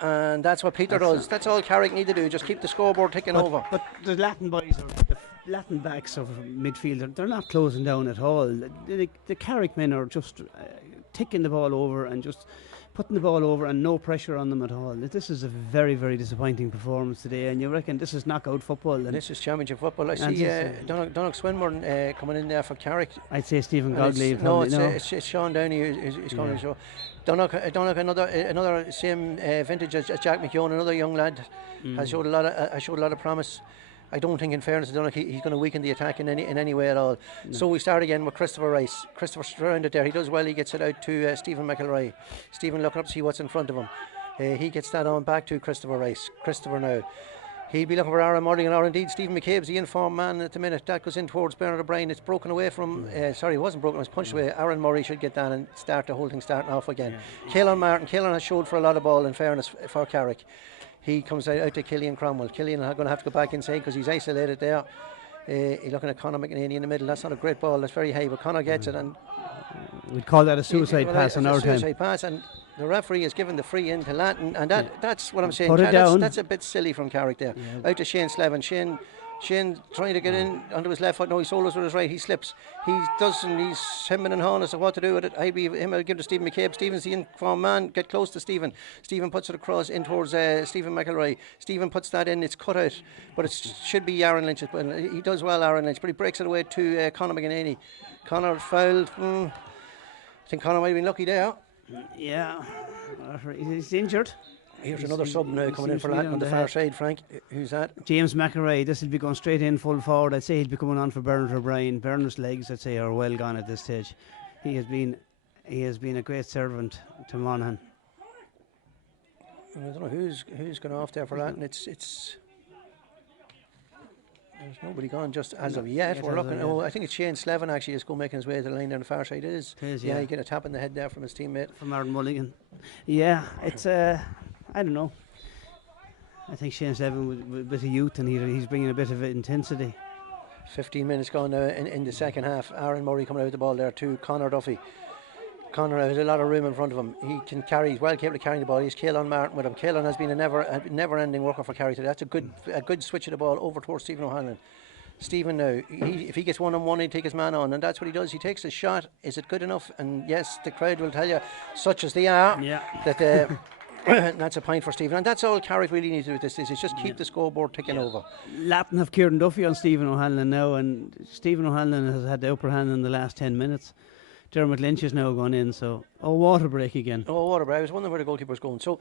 And that's what Peter does. That's all Carrick need to do, just keep the scoreboard ticking over. But the Latton boys, the Latton backs of midfield, they're not closing down at all. The Carrick men are just ticking the ball over and just putting the ball over and no pressure on them at all. This is a very, very disappointing performance today, and you reckon this is knockout football? And this is championship football. I see Donald Swinburne coming in there for Carrick. I'd say Stephen Godley. No, it's Sean Downey who's coming. So Donald, another same vintage as Jack McKeown, another young lad, has showed a lot of promise. I don't think, in fairness to Donald, he's going to weaken the attack in any way at all. No. So we start again with Christopher Rice. Christopher's around it there. He does well. He gets it out to Stephen McElroy. Stephen looking up to see what's in front of him. He gets that on back to Christopher Rice. Christopher now. He'll be looking for Aaron Murray, or indeed Stephen McCabe's the informed man at the minute. That goes in towards Bernard O'Brien. It's broken away from, it wasn't broken, it was punched away. Aaron Murray should get that and start the whole thing starting off again. Caelan Martin. Caelan has showed for a lot of ball, in fairness, for Carrick. He comes out to Killian Cromwell. Killian is going to have to go back inside because he's isolated there. You're looking at Conor McEnany in the middle. That's not a great ball. That's very high, but Conor gets it, and we'd call that a suicide pass on our time. Suicide pass, and the referee has given the free in to Latton, and that's what I'm saying. Put it down. That's a bit silly from Carrick there. Out to Shane Slevin. Shane trying to get in onto his left foot. No, he solos with his right. He slips. He doesn't. He's hemming and hawing as to what to do with it. I'd be him. I'll give it to Stephen McCabe. Stephen's the informed man. Get close to Stephen. Stephen puts it across in towards Stephen McElroy. Stephen puts that in. It's cut out, but it should be Aaron Lynch. He does well, Aaron Lynch, but he breaks it away to Conor McEnany. Conor fouled. I think Conor might have been lucky there. Yeah, he's injured. Here's another sub now coming in for Latton on the far side, Frank. Who's that? James McElroy. This will be going straight in full forward. I'd say he'll be coming on for Bernard O'Brien. Bernard's legs, I'd say, are well gone at this stage. He has been a great servant to Monaghan. I don't know who's gone off there for Latton. It's there's nobody gone just as of yet. We're looking. I think it's Shane Slevin actually is making his way to the line down the far side. It is. Yeah, he get a tap in the head there from his teammate. From Aaron Mulligan. Yeah, it's I don't know. I think Shane Slevin with a bit of youth, and he's bringing a bit of intensity. 15 minutes gone now in the second half. Aaron Murray coming out with the ball there to Conor Duffy. Conor has a lot of room in front of him. He can carry. He's well capable of carrying the ball. He's Caelan Martin with him. Caelan has been a never-ending worker for Carrick today. That's a good switch of the ball over towards Stephen O'Hanlon. Stephen now, if he gets one-on-one, he'll take his man on, and that's what he does. He takes a shot. Is it good enough? And yes, the crowd will tell you, such as they are, that that's a point for Stephen. And that's all Carrick really needs to do with this is just keep the scoreboard ticking over. Latton have Kieran Duffy on Stephen O'Hanlon now, and Stephen O'Hanlon has had the upper hand in the last 10 minutes. Dermot Lynch has now gone in, so water break again. Water break. I was wondering where the goalkeeper's going. So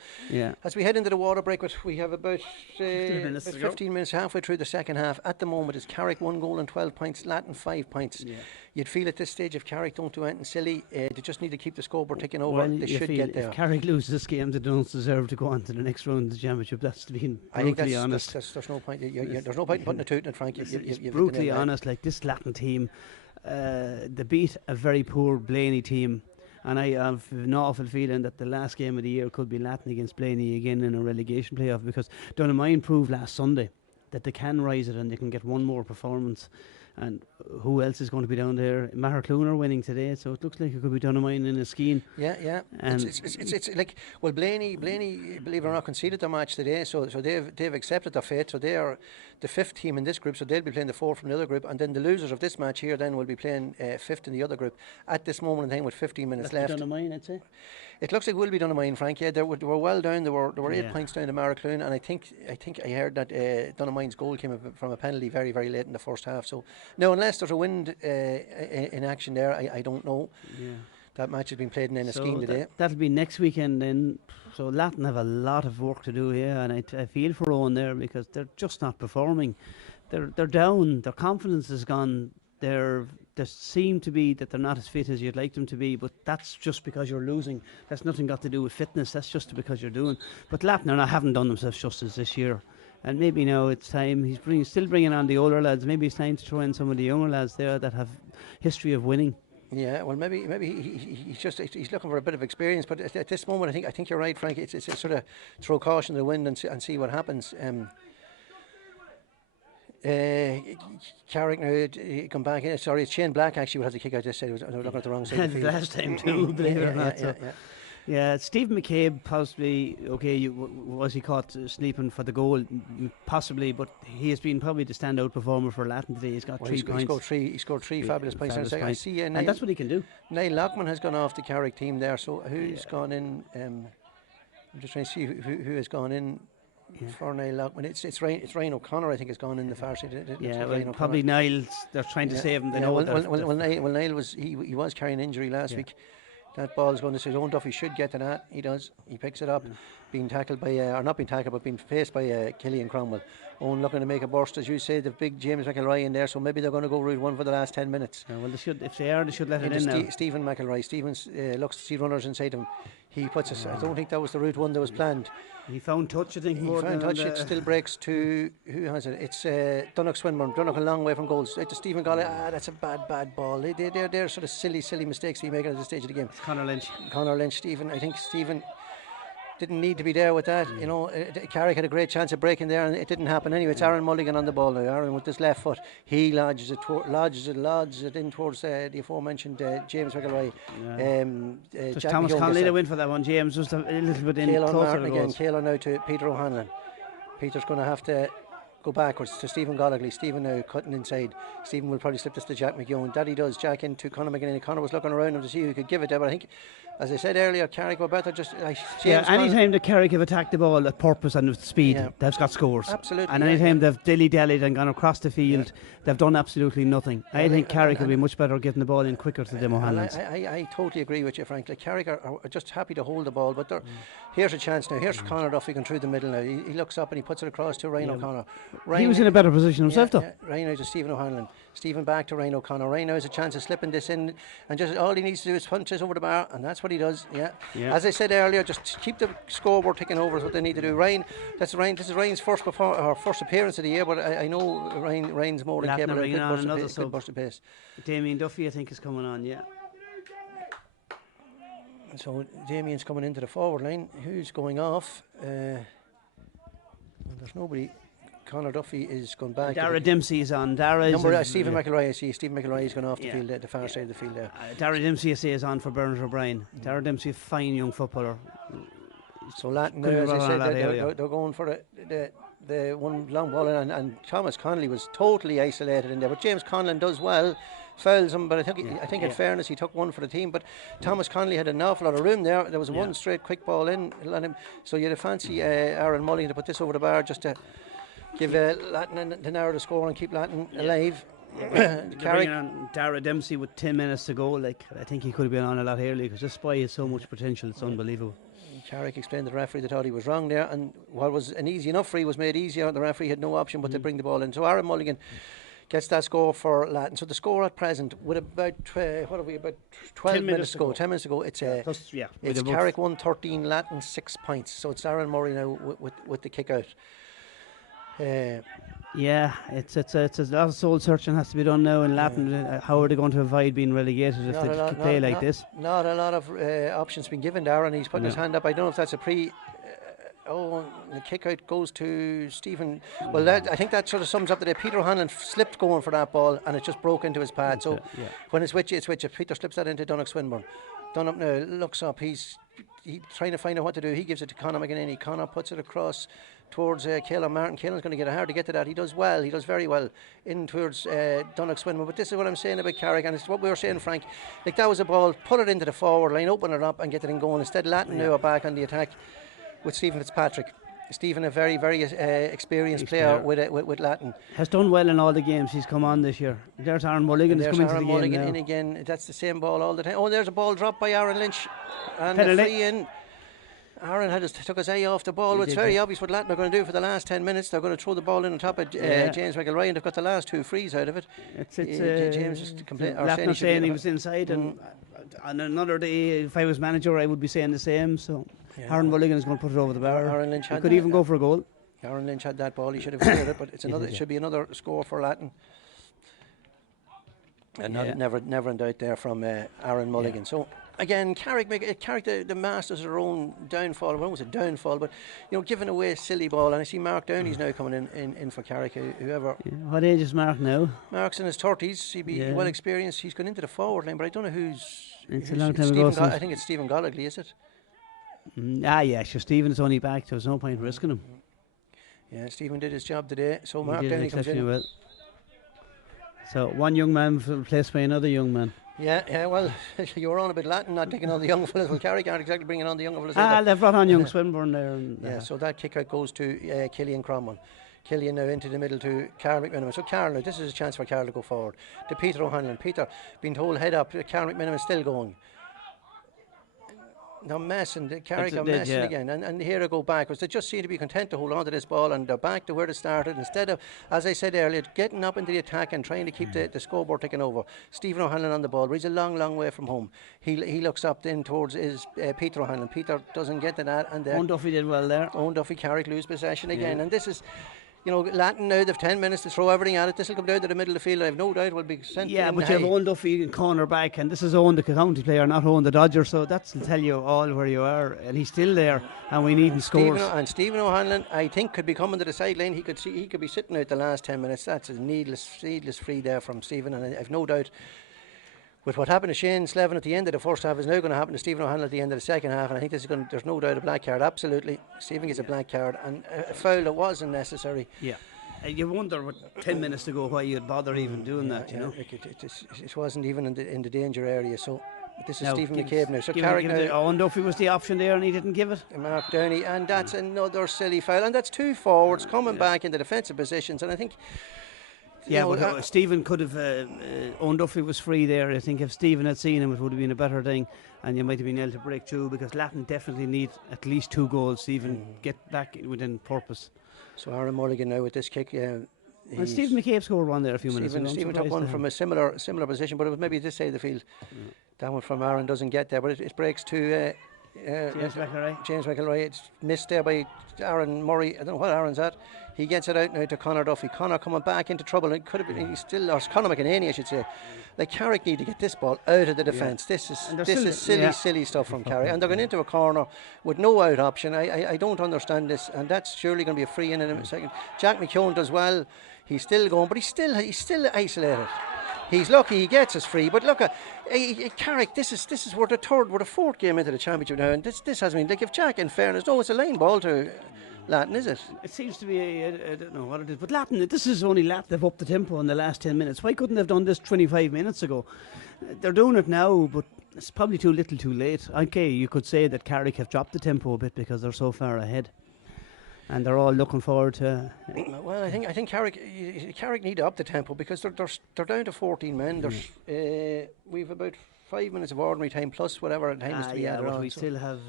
as we head into the water break, we have about 15 minutes halfway through the second half. At the moment it's Carrick 1 goal and 12 points, Latton 5 points. You'd feel at this stage if Carrick don't do anything silly, they just need to keep the scoreboard ticking over. They should get there. If Carrick loses this game, they don't deserve to go on to the next round of the championship. That's being brutally honest. There's no point. There's no point in putting a toot in it, Frank. It's brutally honest. Like this Latton team, they beat a very poor Blaney team, and I have an awful feeling that the last game of the year could be Latton against Blaney again in a relegation playoff, because Donaghmine proved last Sunday that they can rise it and they can get one more performance. And who else is going to be down there? Mahercloon are winning today, so it looks like it could be Donaghmine in a scheme. Yeah. It's like, well, Blaney, believe it or not, conceded the match today, so they've accepted their fate. So they are the 5th team in this group, so they'll be playing the 4th from the other group, and then the losers of this match here then will be playing 5th in the other group at this moment in time with 15 minutes left. Donaghmine, I'd say. It looks like it will be Donaghmine, Frank. Yeah, they were well down. There were 8 points down to Mahercloon, and I think I heard that Donaghine's goal came from a penalty very, very late in the first half. So no, unless there's a wind in action there, I don't know. Yeah. That match has been played in a scheme today. That'll be next weekend then. So Latton have a lot of work to do here, and I feel for Owen there because they're just not performing. They're down. Their confidence has gone. There seem to be that they're not as fit as you'd like them to be, but that's just because you're losing. That's nothing got to do with fitness. That's just because you're doing. But Latton haven't done themselves justice this year, and maybe now it's time. He's still bringing on the older lads. Maybe it's time to throw in some of the younger lads there that have history of winning. Yeah, well, maybe he's looking for a bit of experience. But at this moment, I think you're right, Frank. It's sort of throw caution to the wind and see what happens. Carrick now come back in. Sorry, it's Shane Black actually who has the kick out this side. I was looking at the wrong side of the field. Last time too, believe it or not. Yeah, Stephen McCabe possibly, was he caught sleeping for the goal? Possibly, but he has been probably the standout performer for Latton today. He's got 3 points. He scored three fabulous points. I see, and that's what he can do. Niall Lockman has gone off the Carrick team there, so who's gone in? I'm just trying to see who has gone in. For Niall Lockman, it's Ryan O'Connor. I think has gone in the far side. Probably Niall. They're trying to save him. They know. Niall was he was carrying injury last week. That ball is going to his own Duffy should get to that. He does. He picks it up, being tackled by or not being tackled, but being faced by Killian Cromwell. Owen looking to make a burst, as you say. The big James McElroy in there, so maybe they're going to go route one for the last 10 minutes. Well, they should. If they are, they should let it in now. Stephen McElroy. Stephen looks to see runners inside him. He puts us. I don't think that was the route one that was planned. He found touch, I think. He found touch. It still breaks to who has it? It's Donnoch Swinburne. Donnoch a long way from goals. Right to Stephen Golly. That's a bad ball. They're sort of silly mistakes he making at this stage of the game. It's Conor Lynch. Stephen. I think Stephen. didn't need to be there with that. You know, Carrick had a great chance of breaking there, and it didn't happen anyway. It's Aaron Mulligan on the ball now. Aaron with his left foot, he lodges it in towards the aforementioned James McElroy. Just Thomas Connolly that went for that one. James just a little bit in closer to again. Caelan now to Peter O'Hanlon. Peter's going to have to go backwards to Stephen Gollagley. Stephen now cutting inside. Stephen will probably slip this to Jack McGeown. That he does. Jack into Conor McGinney. Conor was looking around him to see who could give it there, but I think, as I said earlier, Carrick were better just... anytime that Carrick have attacked the ball at purpose and with speed, they've got scores. Absolutely. And anytime they've dilly-dallied and gone across the field, they've done absolutely nothing. I think Carrick will be much better getting the ball in quicker to them O'Hanlons. I totally agree with you, Frank. Like, Carrick are just happy to hold the ball, but here's a chance now. Here's Conor Duffy going through the middle now. He looks up and he puts it across to Ryan O'Connor. He was in a better position himself, though. Ryan now to Stephen O'Hanlon. Stephen back to Ryan O'Connor. Ryan now has a chance of slipping this in, and just all he needs to do is punch this over the bar, and that's what he does. As I said earlier, just keep the scoreboard ticking over is what they need to do. Ryan, this is Ryan's first appearance of the year, but I know Ryan's more than capable. Good burst of pace. Damien Duffy, I think, is coming on. So Damien's coming into the forward line. Who's going off? There's nobody. Conor Duffy is going back. Dara Dempsey is on. Stephen McElroy. I see Stephen McElroy is going off the field, the far side of the field there. Dara Dempsey, I say, is on for Bernard O'Brien. Dara Dempsey, a fine young footballer. So Latton, as I said, they're going for the one long ball in, and Thomas Connolly was totally isolated in there. But James Conlon does well, fouls him, but I think in fairness he took one for the team. But Thomas Connolly had an awful lot of room there. There was one straight quick ball in. So you had a fancy Aaron Mulligan to put this over the bar just to give Latton the narrow the score and keep Latton alive. Carrick on Dara Dempsey with 10 minutes to go. Like, I think he could have been on a lot earlier because this boy has so much potential. It's unbelievable. Carrick explained to the referee they thought he was wrong there, and what was an easy enough free was made easier. The referee had no option but to bring the ball in. So Aaron Mulligan gets that score for Latton. So the score at present, with about 12 minutes to go. 10 minutes to go. It's Carrick 1-13, Latton 6 points. So it's Aaron Murray now with the kick out. It's a lot of soul searching has to be done now in Latton. How are they going to avoid being relegated if they play like this? Not a lot of options been given there, and he's putting his hand up. I don't know if that's a the kick out goes to Stephen. Well, I think that sort of sums up the day. Peter O'Hanlon slipped going for that ball, and it just broke into his pad. So when it's with you, it's with you. Peter slips that into Donnock Swinburne. Donnock now looks up. He's trying to find out what to do. He gives it to Conor McGinney. Conor puts it across towards Caelan Martin. Caelan's going to get it hard to get to that. He does well. He does very well in towards Donnock Swinburne. But this is what I'm saying about Carrick, and it's what we were saying, Frank. Like, that was a ball, put it into the forward line, open it up and get it in going. Instead, Latton now are back on the attack with Stephen Fitzpatrick. Stephen, a very, very experienced player with Latton. Has done well in all the games he's come on this year. There's Aaron Mulligan is coming to the game Mulligan now. In again. That's the same ball all the time. Oh, there's a ball dropped by Aaron Lynch. And Penalty. the free in. Aaron took his eye off the ball. It's very obvious what Latton are going to do for the last 10 minutes. They're going to throw the ball in on top of James McElroy, and they've got the last two frees out of it. James just Latton saying he was inside, and on another day, if I was manager, I would be saying the same. So Aaron Mulligan is going to put it over the bar. Aaron Lynch could even go for a goal. Aaron Lynch had that ball. He should have cleared it, but it should be another score for Latton. And never in doubt there from Aaron Mulligan. So again, Carrick, the masters of their own downfall. I won't say downfall, but giving away a silly ball. And I see Mark Downey's now coming in for Carrick. Whoever. What age is Mark now? Mark's in his 30s. He'd be well experienced. He's gone into the forward line, but I don't know who's. It's a long time ago. I think it's Stephen Gollagley, is it? Sure. Stephen's only back. There's no point risking him. Yeah, Stephen did his job today. So Mark Downey comes in. Well. So one young man replaced by another young man. Yeah, well, you were on a bit Latton, not taking on the young fellas. Well, Carrick aren't exactly bringing on the young fellas. They've brought on young Swinburne there. So that kick out goes to Killian Cromwell. Killian now into the middle to Carl McMiniman. So Carl, this is a chance for Carl to go forward. To Peter O'Hanlon. Peter being told head up. Carl McMiniman still going. They're messing. Carrick are messing again, and here they go backwards. They just seem to be content to hold on to this ball, and they're back to where they started. Instead of, as I said earlier, getting up into the attack and trying to keep the scoreboard ticking over. Stephen O'Hanlon on the ball. He's a long way from home. He looks up then towards Peter O'Hanlon. Peter doesn't get to that, and Owen Duffy did well there. Owen Duffy, Carrick lose possession again, and this is. Latton now, they've 10 minutes to throw everything at it. This will come down to the middle of the field. I have no doubt will be sent in. Yeah, but you have Owen Duffy in corner back, and this is Owen the county player, not Owen the Dodger, so that'll tell you all where you are, and he's still there, and we need him scores. Stephen O'Hanlon, I think, could be coming to the sideline. He could be sitting out the last 10 minutes. That's a needless free there from Stephen, and I've no doubt with what happened to Shane Slevin at the end of the first half is now going to happen to Stephen O'Hanlon at the end of the second half, and I think there's no doubt a black card. Absolutely, Stephen gets a black card, and a foul that wasn't necessary. Yeah. You wonder with 10 minutes to go why you'd bother even doing that, you know. It wasn't even in the danger area, so this is Stephen McCabe now. So Carrick now. Owen Duffy was the option there and he didn't give it. Mark Downey, and that's another silly foul, and that's two forwards coming back into defensive positions, and I think... but Stephen could have... Owen Duffy was free there. I think if Stephen had seen him, it would have been a better thing, and you might have been able to break through, because Latton definitely need at least 2 goals to even get back within purpose. So Aaron Mulligan now with this kick. And Stephen McCabe scored one there a few minutes ago. Stephen took one from a similar position, but it was maybe this side of the field. That one from Aaron doesn't get there, but it breaks to James McElroy. It's missed there by Aaron Murray. I don't know what Aaron's at. He gets it out now to Conor Duffy. Conor coming back into trouble. It could have been or Conor McEnany, I should say. Like, Carrick need to get this ball out of the defence. This is silly stuff from Carrick, and they're going into a corner with no out option. I don't understand this, and that's surely going to be a free in a second. Jack McKeown does well. He's still going, but he's still isolated. He's lucky he gets us free, but look at Carrick. This is we're the fourth game into the championship now, and this hasn't been, like, if Jack, in fairness, no, it's a line ball to Latton, is it? It seems to be, I don't know what it is, but Latton, this is only Latton, they've upped the tempo in the last 10 minutes. Why couldn't they have done this 25 minutes ago? They're doing it now, but it's probably too little too late. Okay, you could say that Carrick have dropped the tempo a bit because they're so far ahead, and they're all looking forward to... Well, I think Carrick need to up the tempo, because they're down to 14 men. There's we've about 5 minutes of ordinary time plus whatever time is to be added on. We still have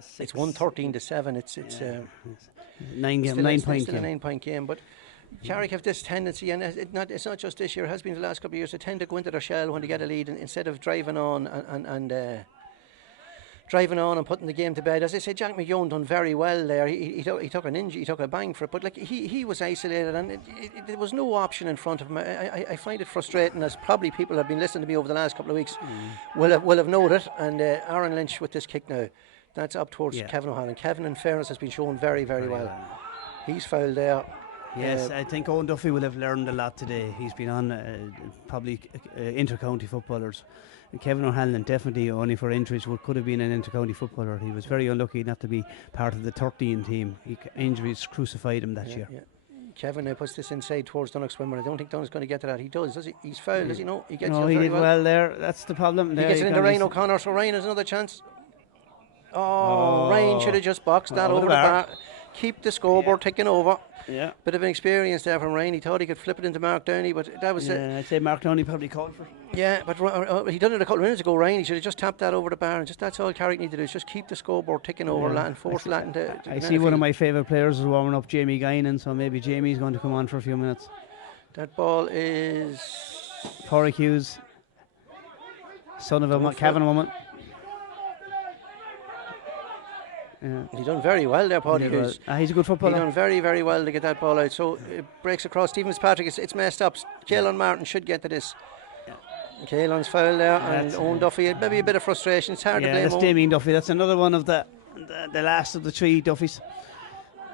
6. It's 1:13 to 7. It's 9-point game. A 9-point game, but Carrick have this tendency, and it's not just this year. It has been the last couple of years. They tend to go into their shell when they get a lead, and instead of driving on and putting the game to bed. As I say, Jack McKeown done very well there. He took an injury, he took a bang for it, but like he was isolated, and there was no option in front of him. I find it frustrating, as probably people have been listening to me over the last couple of weeks will have noted. And Aaron Lynch with this kick now, that's up towards Kevin O'Hanlon. Kevin, in fairness, has been shown very well. He's fouled there. Yes, I think Owen Duffy will have learned a lot today. He's been on probably inter-county footballers. And Kevin O'Hanlon, definitely only for injuries, could have been an inter-county footballer. He was very unlucky not to be part of the 13 team. Injuries crucified him that year. Yeah. Kevin now puts this inside towards Dunnock Swimmer. I don't think Dunnock's going to get to that. He does he? He's fouled, does he? No, he gets no, he did well there. That's the problem. He gets it into Ryan O'Connor, so Ryan has another chance. Ryan should have just boxed that over the bar. Keep the scoreboard ticking over. Yeah. Bit of an experience there from Ryan. He thought he could flip it into Mark Downey, but that was I'd say Mark Downey probably called for it. Yeah, but he done it a couple of minutes ago, Ryan. He should have just tapped that over the bar, and that's all Carrick need to do, is just keep the scoreboard ticking over Latton, force Latton to I see one of my favourite players is warming up, Jamie Guinan, so maybe Jamie's going to come on for a few minutes. That ball is... Corey Hughes, son of a Cavan woman. Yeah. He done very well there, Paddy Hughes. He's a good footballer. He done very well to get that ball out. So it breaks across. Stephen Fitzpatrick, it's messed up. Caelan Martin should get to this. Caelan's foul there, and Owen Duffy, maybe a bit of frustration. It's hard to blame. That's Damien Duffy. That's another one of the last of the 3 Duffys.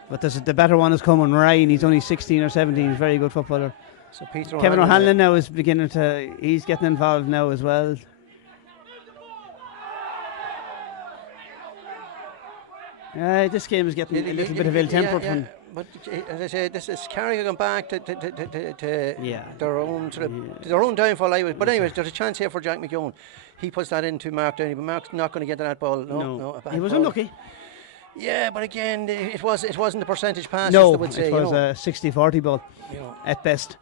But the better one is coming. Ryan, he's only 16 or 17. He's a very good footballer. So Kevin O'Hanlon now is beginning to... He's getting involved now as well. This game is getting a little bit of ill-tempered. But as I say, this is Carrick going back to their own downfall. But anyways, there's a chance here for Jack McKeown. He puts that into Mark Downey, but Mark's not going to get to that ball. No, he was unlucky. Yeah, but again, it wasn't the percentage pass. No, they would say, it was a 60-40 ball at best.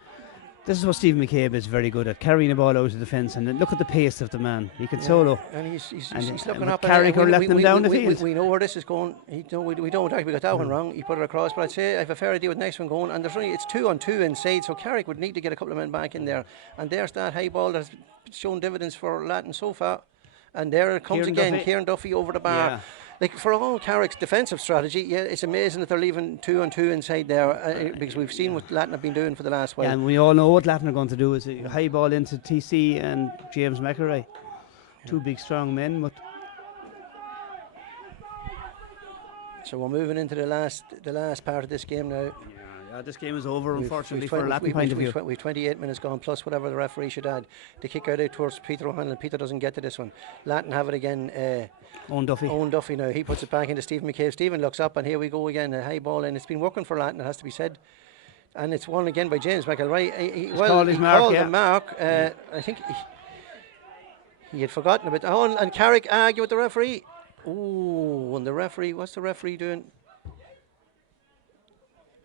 This is what Stephen McCabe is very good at, carrying the ball out of the fence, and look at the pace of the man. He can solo. And he's looking up. Carrick are letting him down the field. We know where this is going. We don't actually got that one wrong. He put it across, but I'd say I have a fair idea with the next one going. And it's 2-on-2 inside, so Carrick would need to get a couple of men back in there. And there's that high ball that's shown dividends for Latton so far. And there it comes again. Kieran Duffy over the bar. like for all Carrick's defensive strategy, yeah, it's amazing that they're leaving 2-on-2 inside there because we've seen what Latton have been doing for the last while. Yeah, and we all know what Latton are going to do is a high ball into TC and James McElroy. Two big strong men, but so we're moving into the last part of this game now. Yeah, this game is over, unfortunately, for a Latton point of view. We've 28 minutes gone, plus whatever the referee should add. The kick out towards Peter O'Hanlon. Peter doesn't get to this one. Latton have it again. Owen Duffy now. He puts it back into Stephen McCabe. Stephen looks up, and here we go again. A high ball, and it's been working for Latton, it has to be said. And it's won again by James McElroy. He called the mark. I think he had forgotten about that. Oh, and Carrick argue with the referee. Oh, and the referee, what's the referee doing?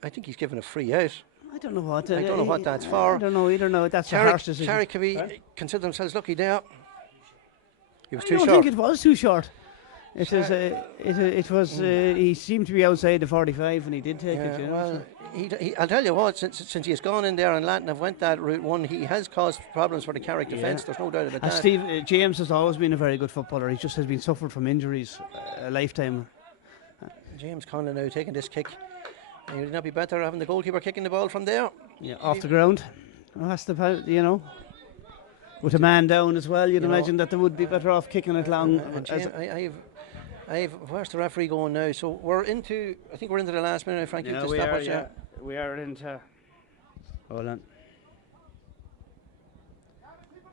I think he's given a free out. I don't know what. I don't know what that's for. I don't know either. No, that's a harsh decision. Carrick can consider themselves lucky there. He was too short. I don't think it was too short. It was. He seemed to be outside the 45, and he did take it. You know, well, I'll tell you what. Since he has gone in there and Latton have went that route one, he has caused problems for the Carrick defence. There's no doubt about that. Steve James has always been a very good footballer. He just has been suffered from injuries a lifetime. James Conlon now taking this kick. Would it not be better having the goalkeeper kicking the ball from there? Yeah, off the ground. Well, that's the with a man down as well. You'd imagine that they would be better off kicking it long. Where's the referee going now? So we're into. I think we're into the last minute. Frank, yeah, we are. Yeah, we are into. Hold on.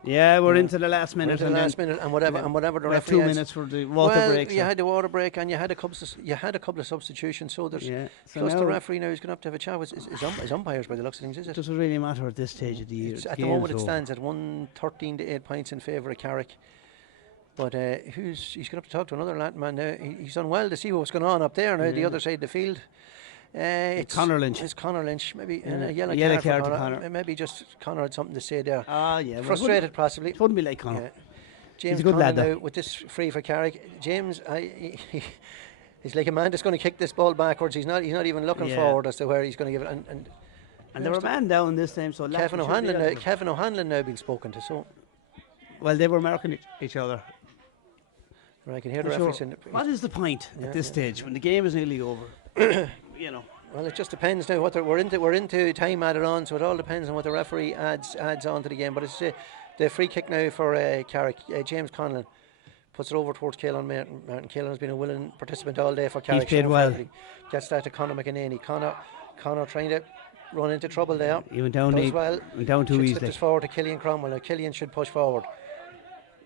Yeah, we're into the last minute. And whatever the referee. 2 minutes for the water break. You had the water break, and you had a couple of substitutions. So there's plus the referee now is going to have a chat with his umpires by the looks of things. Is it? Does it really matter at this stage of the year? At the moment, it stands at 113 to 8 points in favour of Carrick. But he's going to have to talk to another Latton man now. He's done well to see what's going on up there now, the other side of the field. It's Conor Lynch. It's Conor Lynch. Maybe a yellow card to Conor. Maybe just Conor had something to say there. Yeah. Frustrated, possibly. It wouldn't be like Conor. Yeah. James He's a good lad now with this free for Carrick. James, he's like a man that's going to kick this ball backwards. He's not even looking forward as to where he's going to give it. And they were man down this time, so Kevin O'Hanlon now being spoken to. So, well, they were marking each other. I can hear the referee saying. What is the point at this stage when the game is nearly over? Well, it just depends now. We're into time added on, so it all depends on what the referee adds on to the game. But it's the free kick now for Carrick. James Conlon puts it over towards Caelan Martin. Caelan has been a willing participant all day for Carrick. He's played well. Gets that to Conor McEnany. Conor trying to run into trouble there. He went down too easily. This forward to Killian Cromwell. Now Killian should push forward.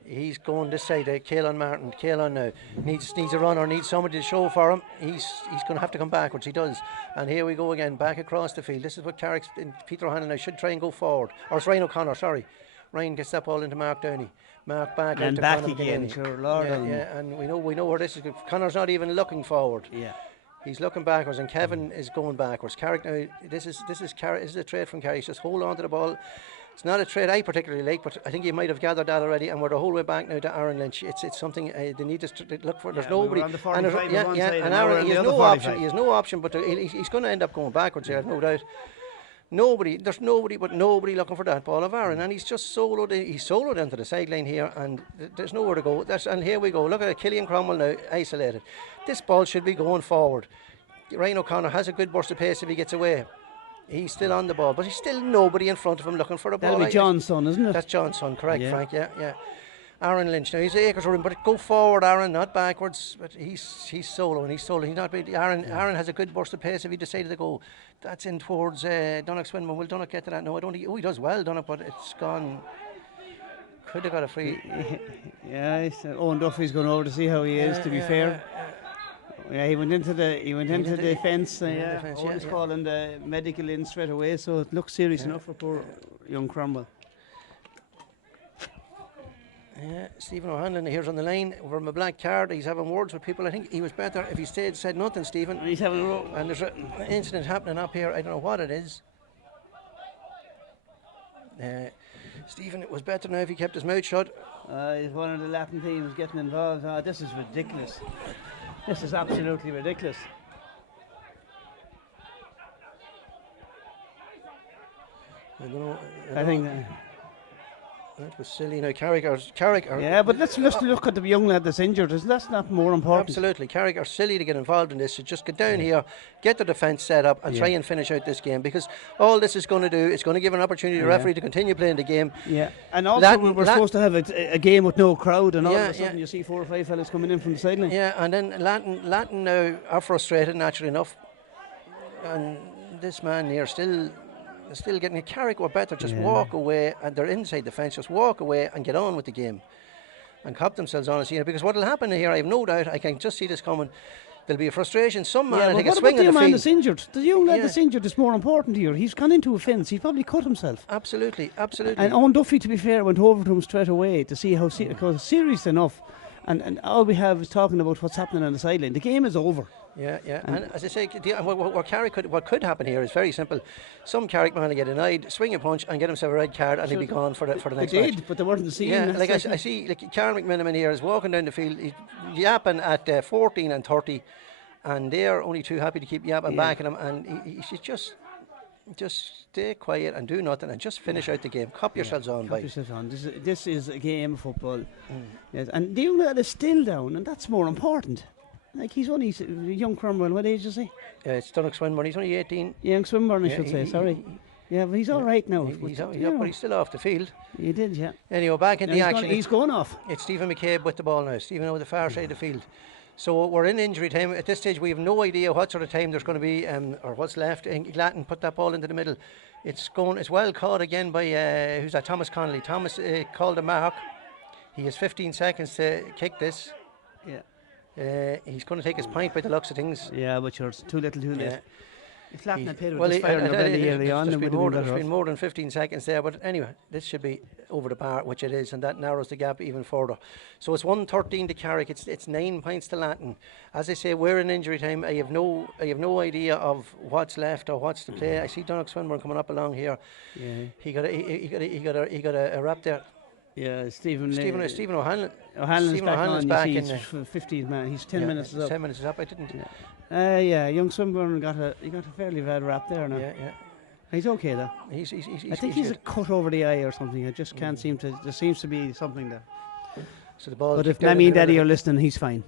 He's going this side, Caelan Martin. Caelan now needs a runner, needs somebody to show for him. He's going to have to come backwards. He does. And here we go again, back across the field. This is what Carrick's Peter O'Hanlon now should try and go forward. Or it's Ryan O'Connor, sorry. Ryan gets that ball into Mark Downey. Mark back and out back to again. Sure, Lord. Yeah, and we know where this is going. Connor's not even looking forward. Yeah. He's looking backwards, and Kevin is going backwards. Carrick now. This is Carrick. This is a trade from Carrick. Just hold on to the ball. It's not a trade I particularly like, but I think you might have gathered that already. And we're the whole way back now to Aaron Lynch. It's something they need to look for. There's nobody. And Aaron, he has no option. He has no option, but he's going to end up going backwards here, no doubt. There's nobody looking for that ball of Aaron, and he's just soloed. He's soloed into the sideline here, and there's nowhere to go. And here we go. Look at it, Killian Cromwell now isolated. This ball should be going forward. Ryan O'Connor has a good burst of pace if he gets away. He's still on the ball, but he's still nobody in front of him looking for the ball. That'll be John's son, isn't it? That's John's son, correct, Frank, yeah. Aaron Lynch, now he's acres room, but go forward, Aaron, not backwards. But he's soloing, he's not really. Aaron has a good burst of pace if he decided to go. That's in towards Donnock Swinburne. Will Donnock get to that? No, I don't think. Oh, he does well, Donnock, but it's gone. Could have got a free. Yeah, Owen Duffy's going over to see how he is, to be fair. Yeah, he went into the fence. Owen's calling the medical in straight away, so it looks serious enough for poor young Cromwell. Yeah, Stephen O'Hanlon here's on the line from a black card. He's having words with people. I think he was better if he said nothing, Stephen. And he's having a row. And there's an incident happening up here. I don't know what it is. Stephen, it was better now if he kept his mouth shut. He's one of the Latton teams getting involved. This is ridiculous. This is absolutely ridiculous. I don't know. I think That was silly. Now Carrick are Yeah, but let's look at the young lad that's injured. That's not more important. absolutely. Carrick are silly to get involved in this. So just get down here, get the defence set up, and try and finish out this game, because all this is going to do is going to give an opportunity to the referee to continue playing the game. Yeah, and also we're supposed to have a game with no crowd, and all of a sudden you see 4 or 5 fellas coming in from the sideline. Yeah, and then Latton now are frustrated, naturally enough, and this man here still getting a Carrick or better just walk away, and they're inside the fence, just walk away and get on with the game and cop themselves on it, because what will happen here, I have no doubt, I can just see this coming, there'll be a frustration, some man will take a swing in the field. What about the man that's injured? The young lad that's injured is more important here. He's gone into a fence, he's probably cut himself. Absolutely. And Owen Duffy, to be fair, went over to him straight away to see how because it's serious enough, and all we have is talking about what's happening on the sideline. The game is over. Yeah. And as I say, what could happen here is very simple. Some Carrick man will get denied, swing a punch, and get himself a red card, and he'll be gone for the next match. They did, but they weren't seeing. Yeah, like I see, like Carrick McMiniman here is walking down the field, he's yapping at 14 and 30, and they're only too happy to keep yapping back at him, and he should just stay quiet and do nothing and just finish out the game. Cop yourselves on, boys. This is a game of football. Yes, and the young lad is still down, and that's more important. Like, he's only a young Cromwell. What age is he? It's Donnock Swinburne. He's only 18. Young Swinburne, I should say. Sorry. Yeah, but he's all right now. He's up, but he's still off the field. He did, yeah. Anyway, back in the action. He's going off. It's Stephen McCabe with the ball now. Stephen over the far side of the field. So we're in injury time. At this stage, we have no idea what sort of time there's going to be, or what's left. Latton put that ball into the middle. It's well caught again by who's that? Thomas Connolly. Thomas called a mark. He has 15 seconds to kick this. Yeah. He's going to take his point by the looks of things. Yeah, but it's too little, too late. If Latton had played with this fire in their belly early on, there's been more than 15 seconds there. But anyway, this should be over the bar, which it is, and that narrows the gap even further. So it's 113 to Carrick. It's 9 points to Latton. As I say, we're in injury time. I have no idea of what's left or what's to play. I see Donnock Swinburne coming up along here. Yeah. He got a wrap there. Yeah, Stephen O'Hanlon. O'Hanlon's back in the 15 man. He's 10 minutes is up. 10 minutes is up. I didn't. Young Swinburne got a fairly bad rap there now. Yeah. He's okay though. I think he's a cut over the eye or something. I just can't seem to. There seems to be something there. So the ball. But if Mammy and Daddy are listening, he's fine.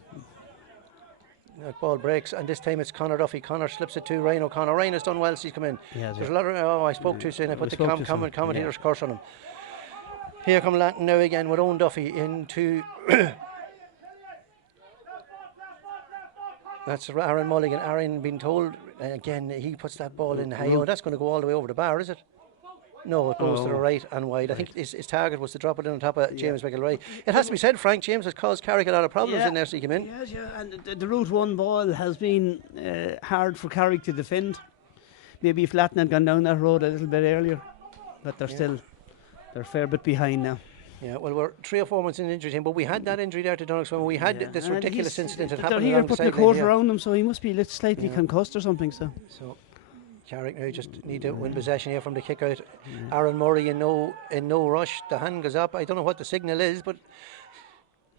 That ball breaks, and this time it's Conor Duffy. Conor slips it to Ryan O'Connor. Ryan has done well. So he's come in. There's a lot of. I spoke too soon. I put the commentator's curse on him. Here come Latton now again with Owen Duffy into. That's Aaron Mulligan. Aaron being told again, he puts that ball in high. That's going to go all the way over the bar, is it? No, it goes to the right and wide. I think his target was to drop it in on top of James McElroy. It has to be said, Frank, James has caused Carrick a lot of problems in there since he came in. Yes, and the Route 1 ball has been hard for Carrick to defend. Maybe if Latton had gone down that road a little bit earlier, but they're a fair bit behind now. Yeah, well, we're 3 or 4 months in injury time, but we had that injury there to Donnock Swinburne. We had this ridiculous incident that happened. They're here putting a coat around him, so he must be slightly concussed or something. So Carrick now just need to win possession here from the kick out. Aaron Murray in no rush. The hand goes up. I don't know what the signal is, but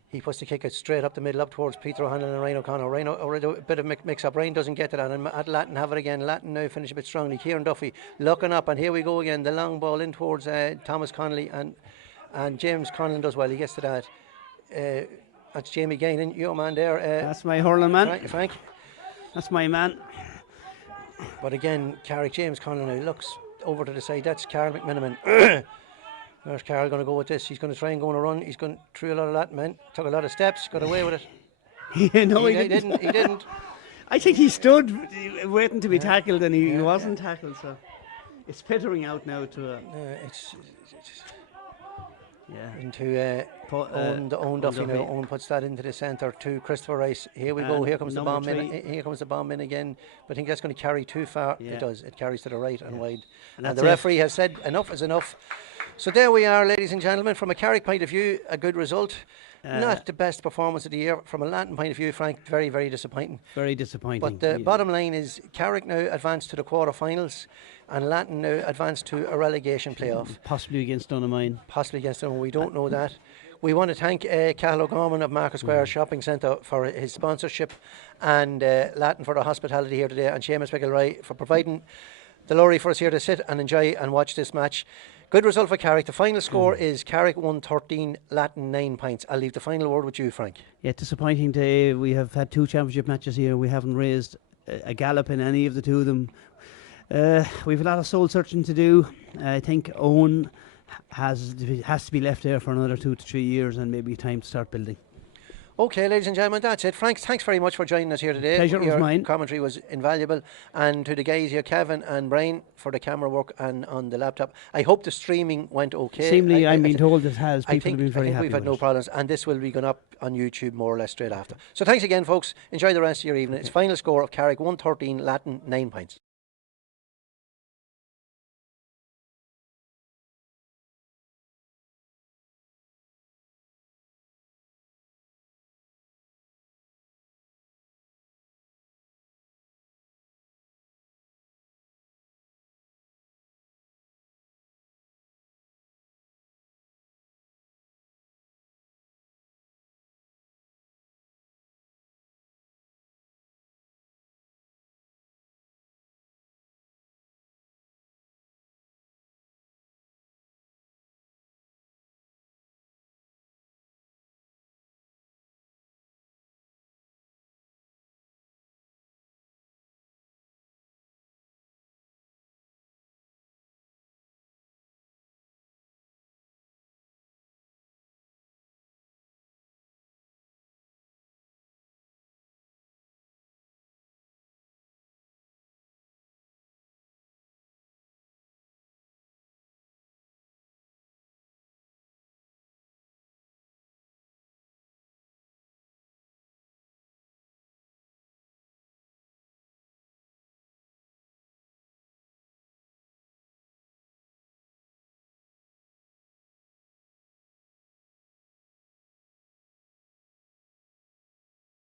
he puts the kick out straight up the middle, up towards Peter O'Hanlon and Ryan O'Connor. Ryan, a bit of mix-up. Ryan doesn't get to that, and at Latton have it again. Latton now finish a bit strongly. Kieran Duffy looking up, and here we go again. The long ball in towards Thomas Connolly, and James Conlon does well. He gets to that. That's Jamie Gainen, your man there. That's my hurling man. Frank. That's my man. But again, Carrick, James Conlon looks over to the side. That's Carl McMiniman. Where's Carl going to go with this? He's going to try and go on a run. He's going through a lot of that, man. Took a lot of steps, got away with it. He didn't. I think he stood waiting to be tackled, and he wasn't tackled. So it's petering out now to. Into Owen Duffy now. Owen puts that into the centre to Christopher Rice. Here we go. Here comes the bomb in. Here comes the bomb in again. But I think that's going to carry too far. It does. It carries to the right and wide. And the referee has said enough is enough. So there we are, ladies and gentlemen. From a Carrick point of view, a good result. Not the best performance of the year. From a Latton point of view, Frank, very, very disappointing. Very disappointing. But the bottom line is Carrick now advanced to the quarter-finals, and Latton now advanced to a relegation playoff. Possibly against Dunamine. We don't know that. We want to thank Cathal O'Gorman of Market Square Shopping Centre for his sponsorship, and Latton for the hospitality here today, and Seamus McElroy for providing the lorry for us here to sit and enjoy and watch this match. Good result for Carrick. The final score is Carrick 113, Latton 9 points. I'll leave the final word with you, Frank. Yeah, disappointing day. We have had 2 championship matches here. We haven't raised a gallop in any of the 2 of them. We've a lot of soul searching to do. I think Owen has to be left there for another 2 to 3 years, and maybe time to start building. Okay, ladies and gentlemen, that's it. Frank, thanks very much for joining us here today. Pleasure was mine. Commentary was invaluable. And to the guys here, Kevin and Brian, for the camera work and on the laptop. I hope the streaming went okay. Seemingly, I'm being told it has. People I think, have been very I think happy we've had with no it. problems. And this will be going up on YouTube more or less straight after. So thanks again, folks. Enjoy the rest of your evening. It's final score of Carrick 113, Latton 9 points.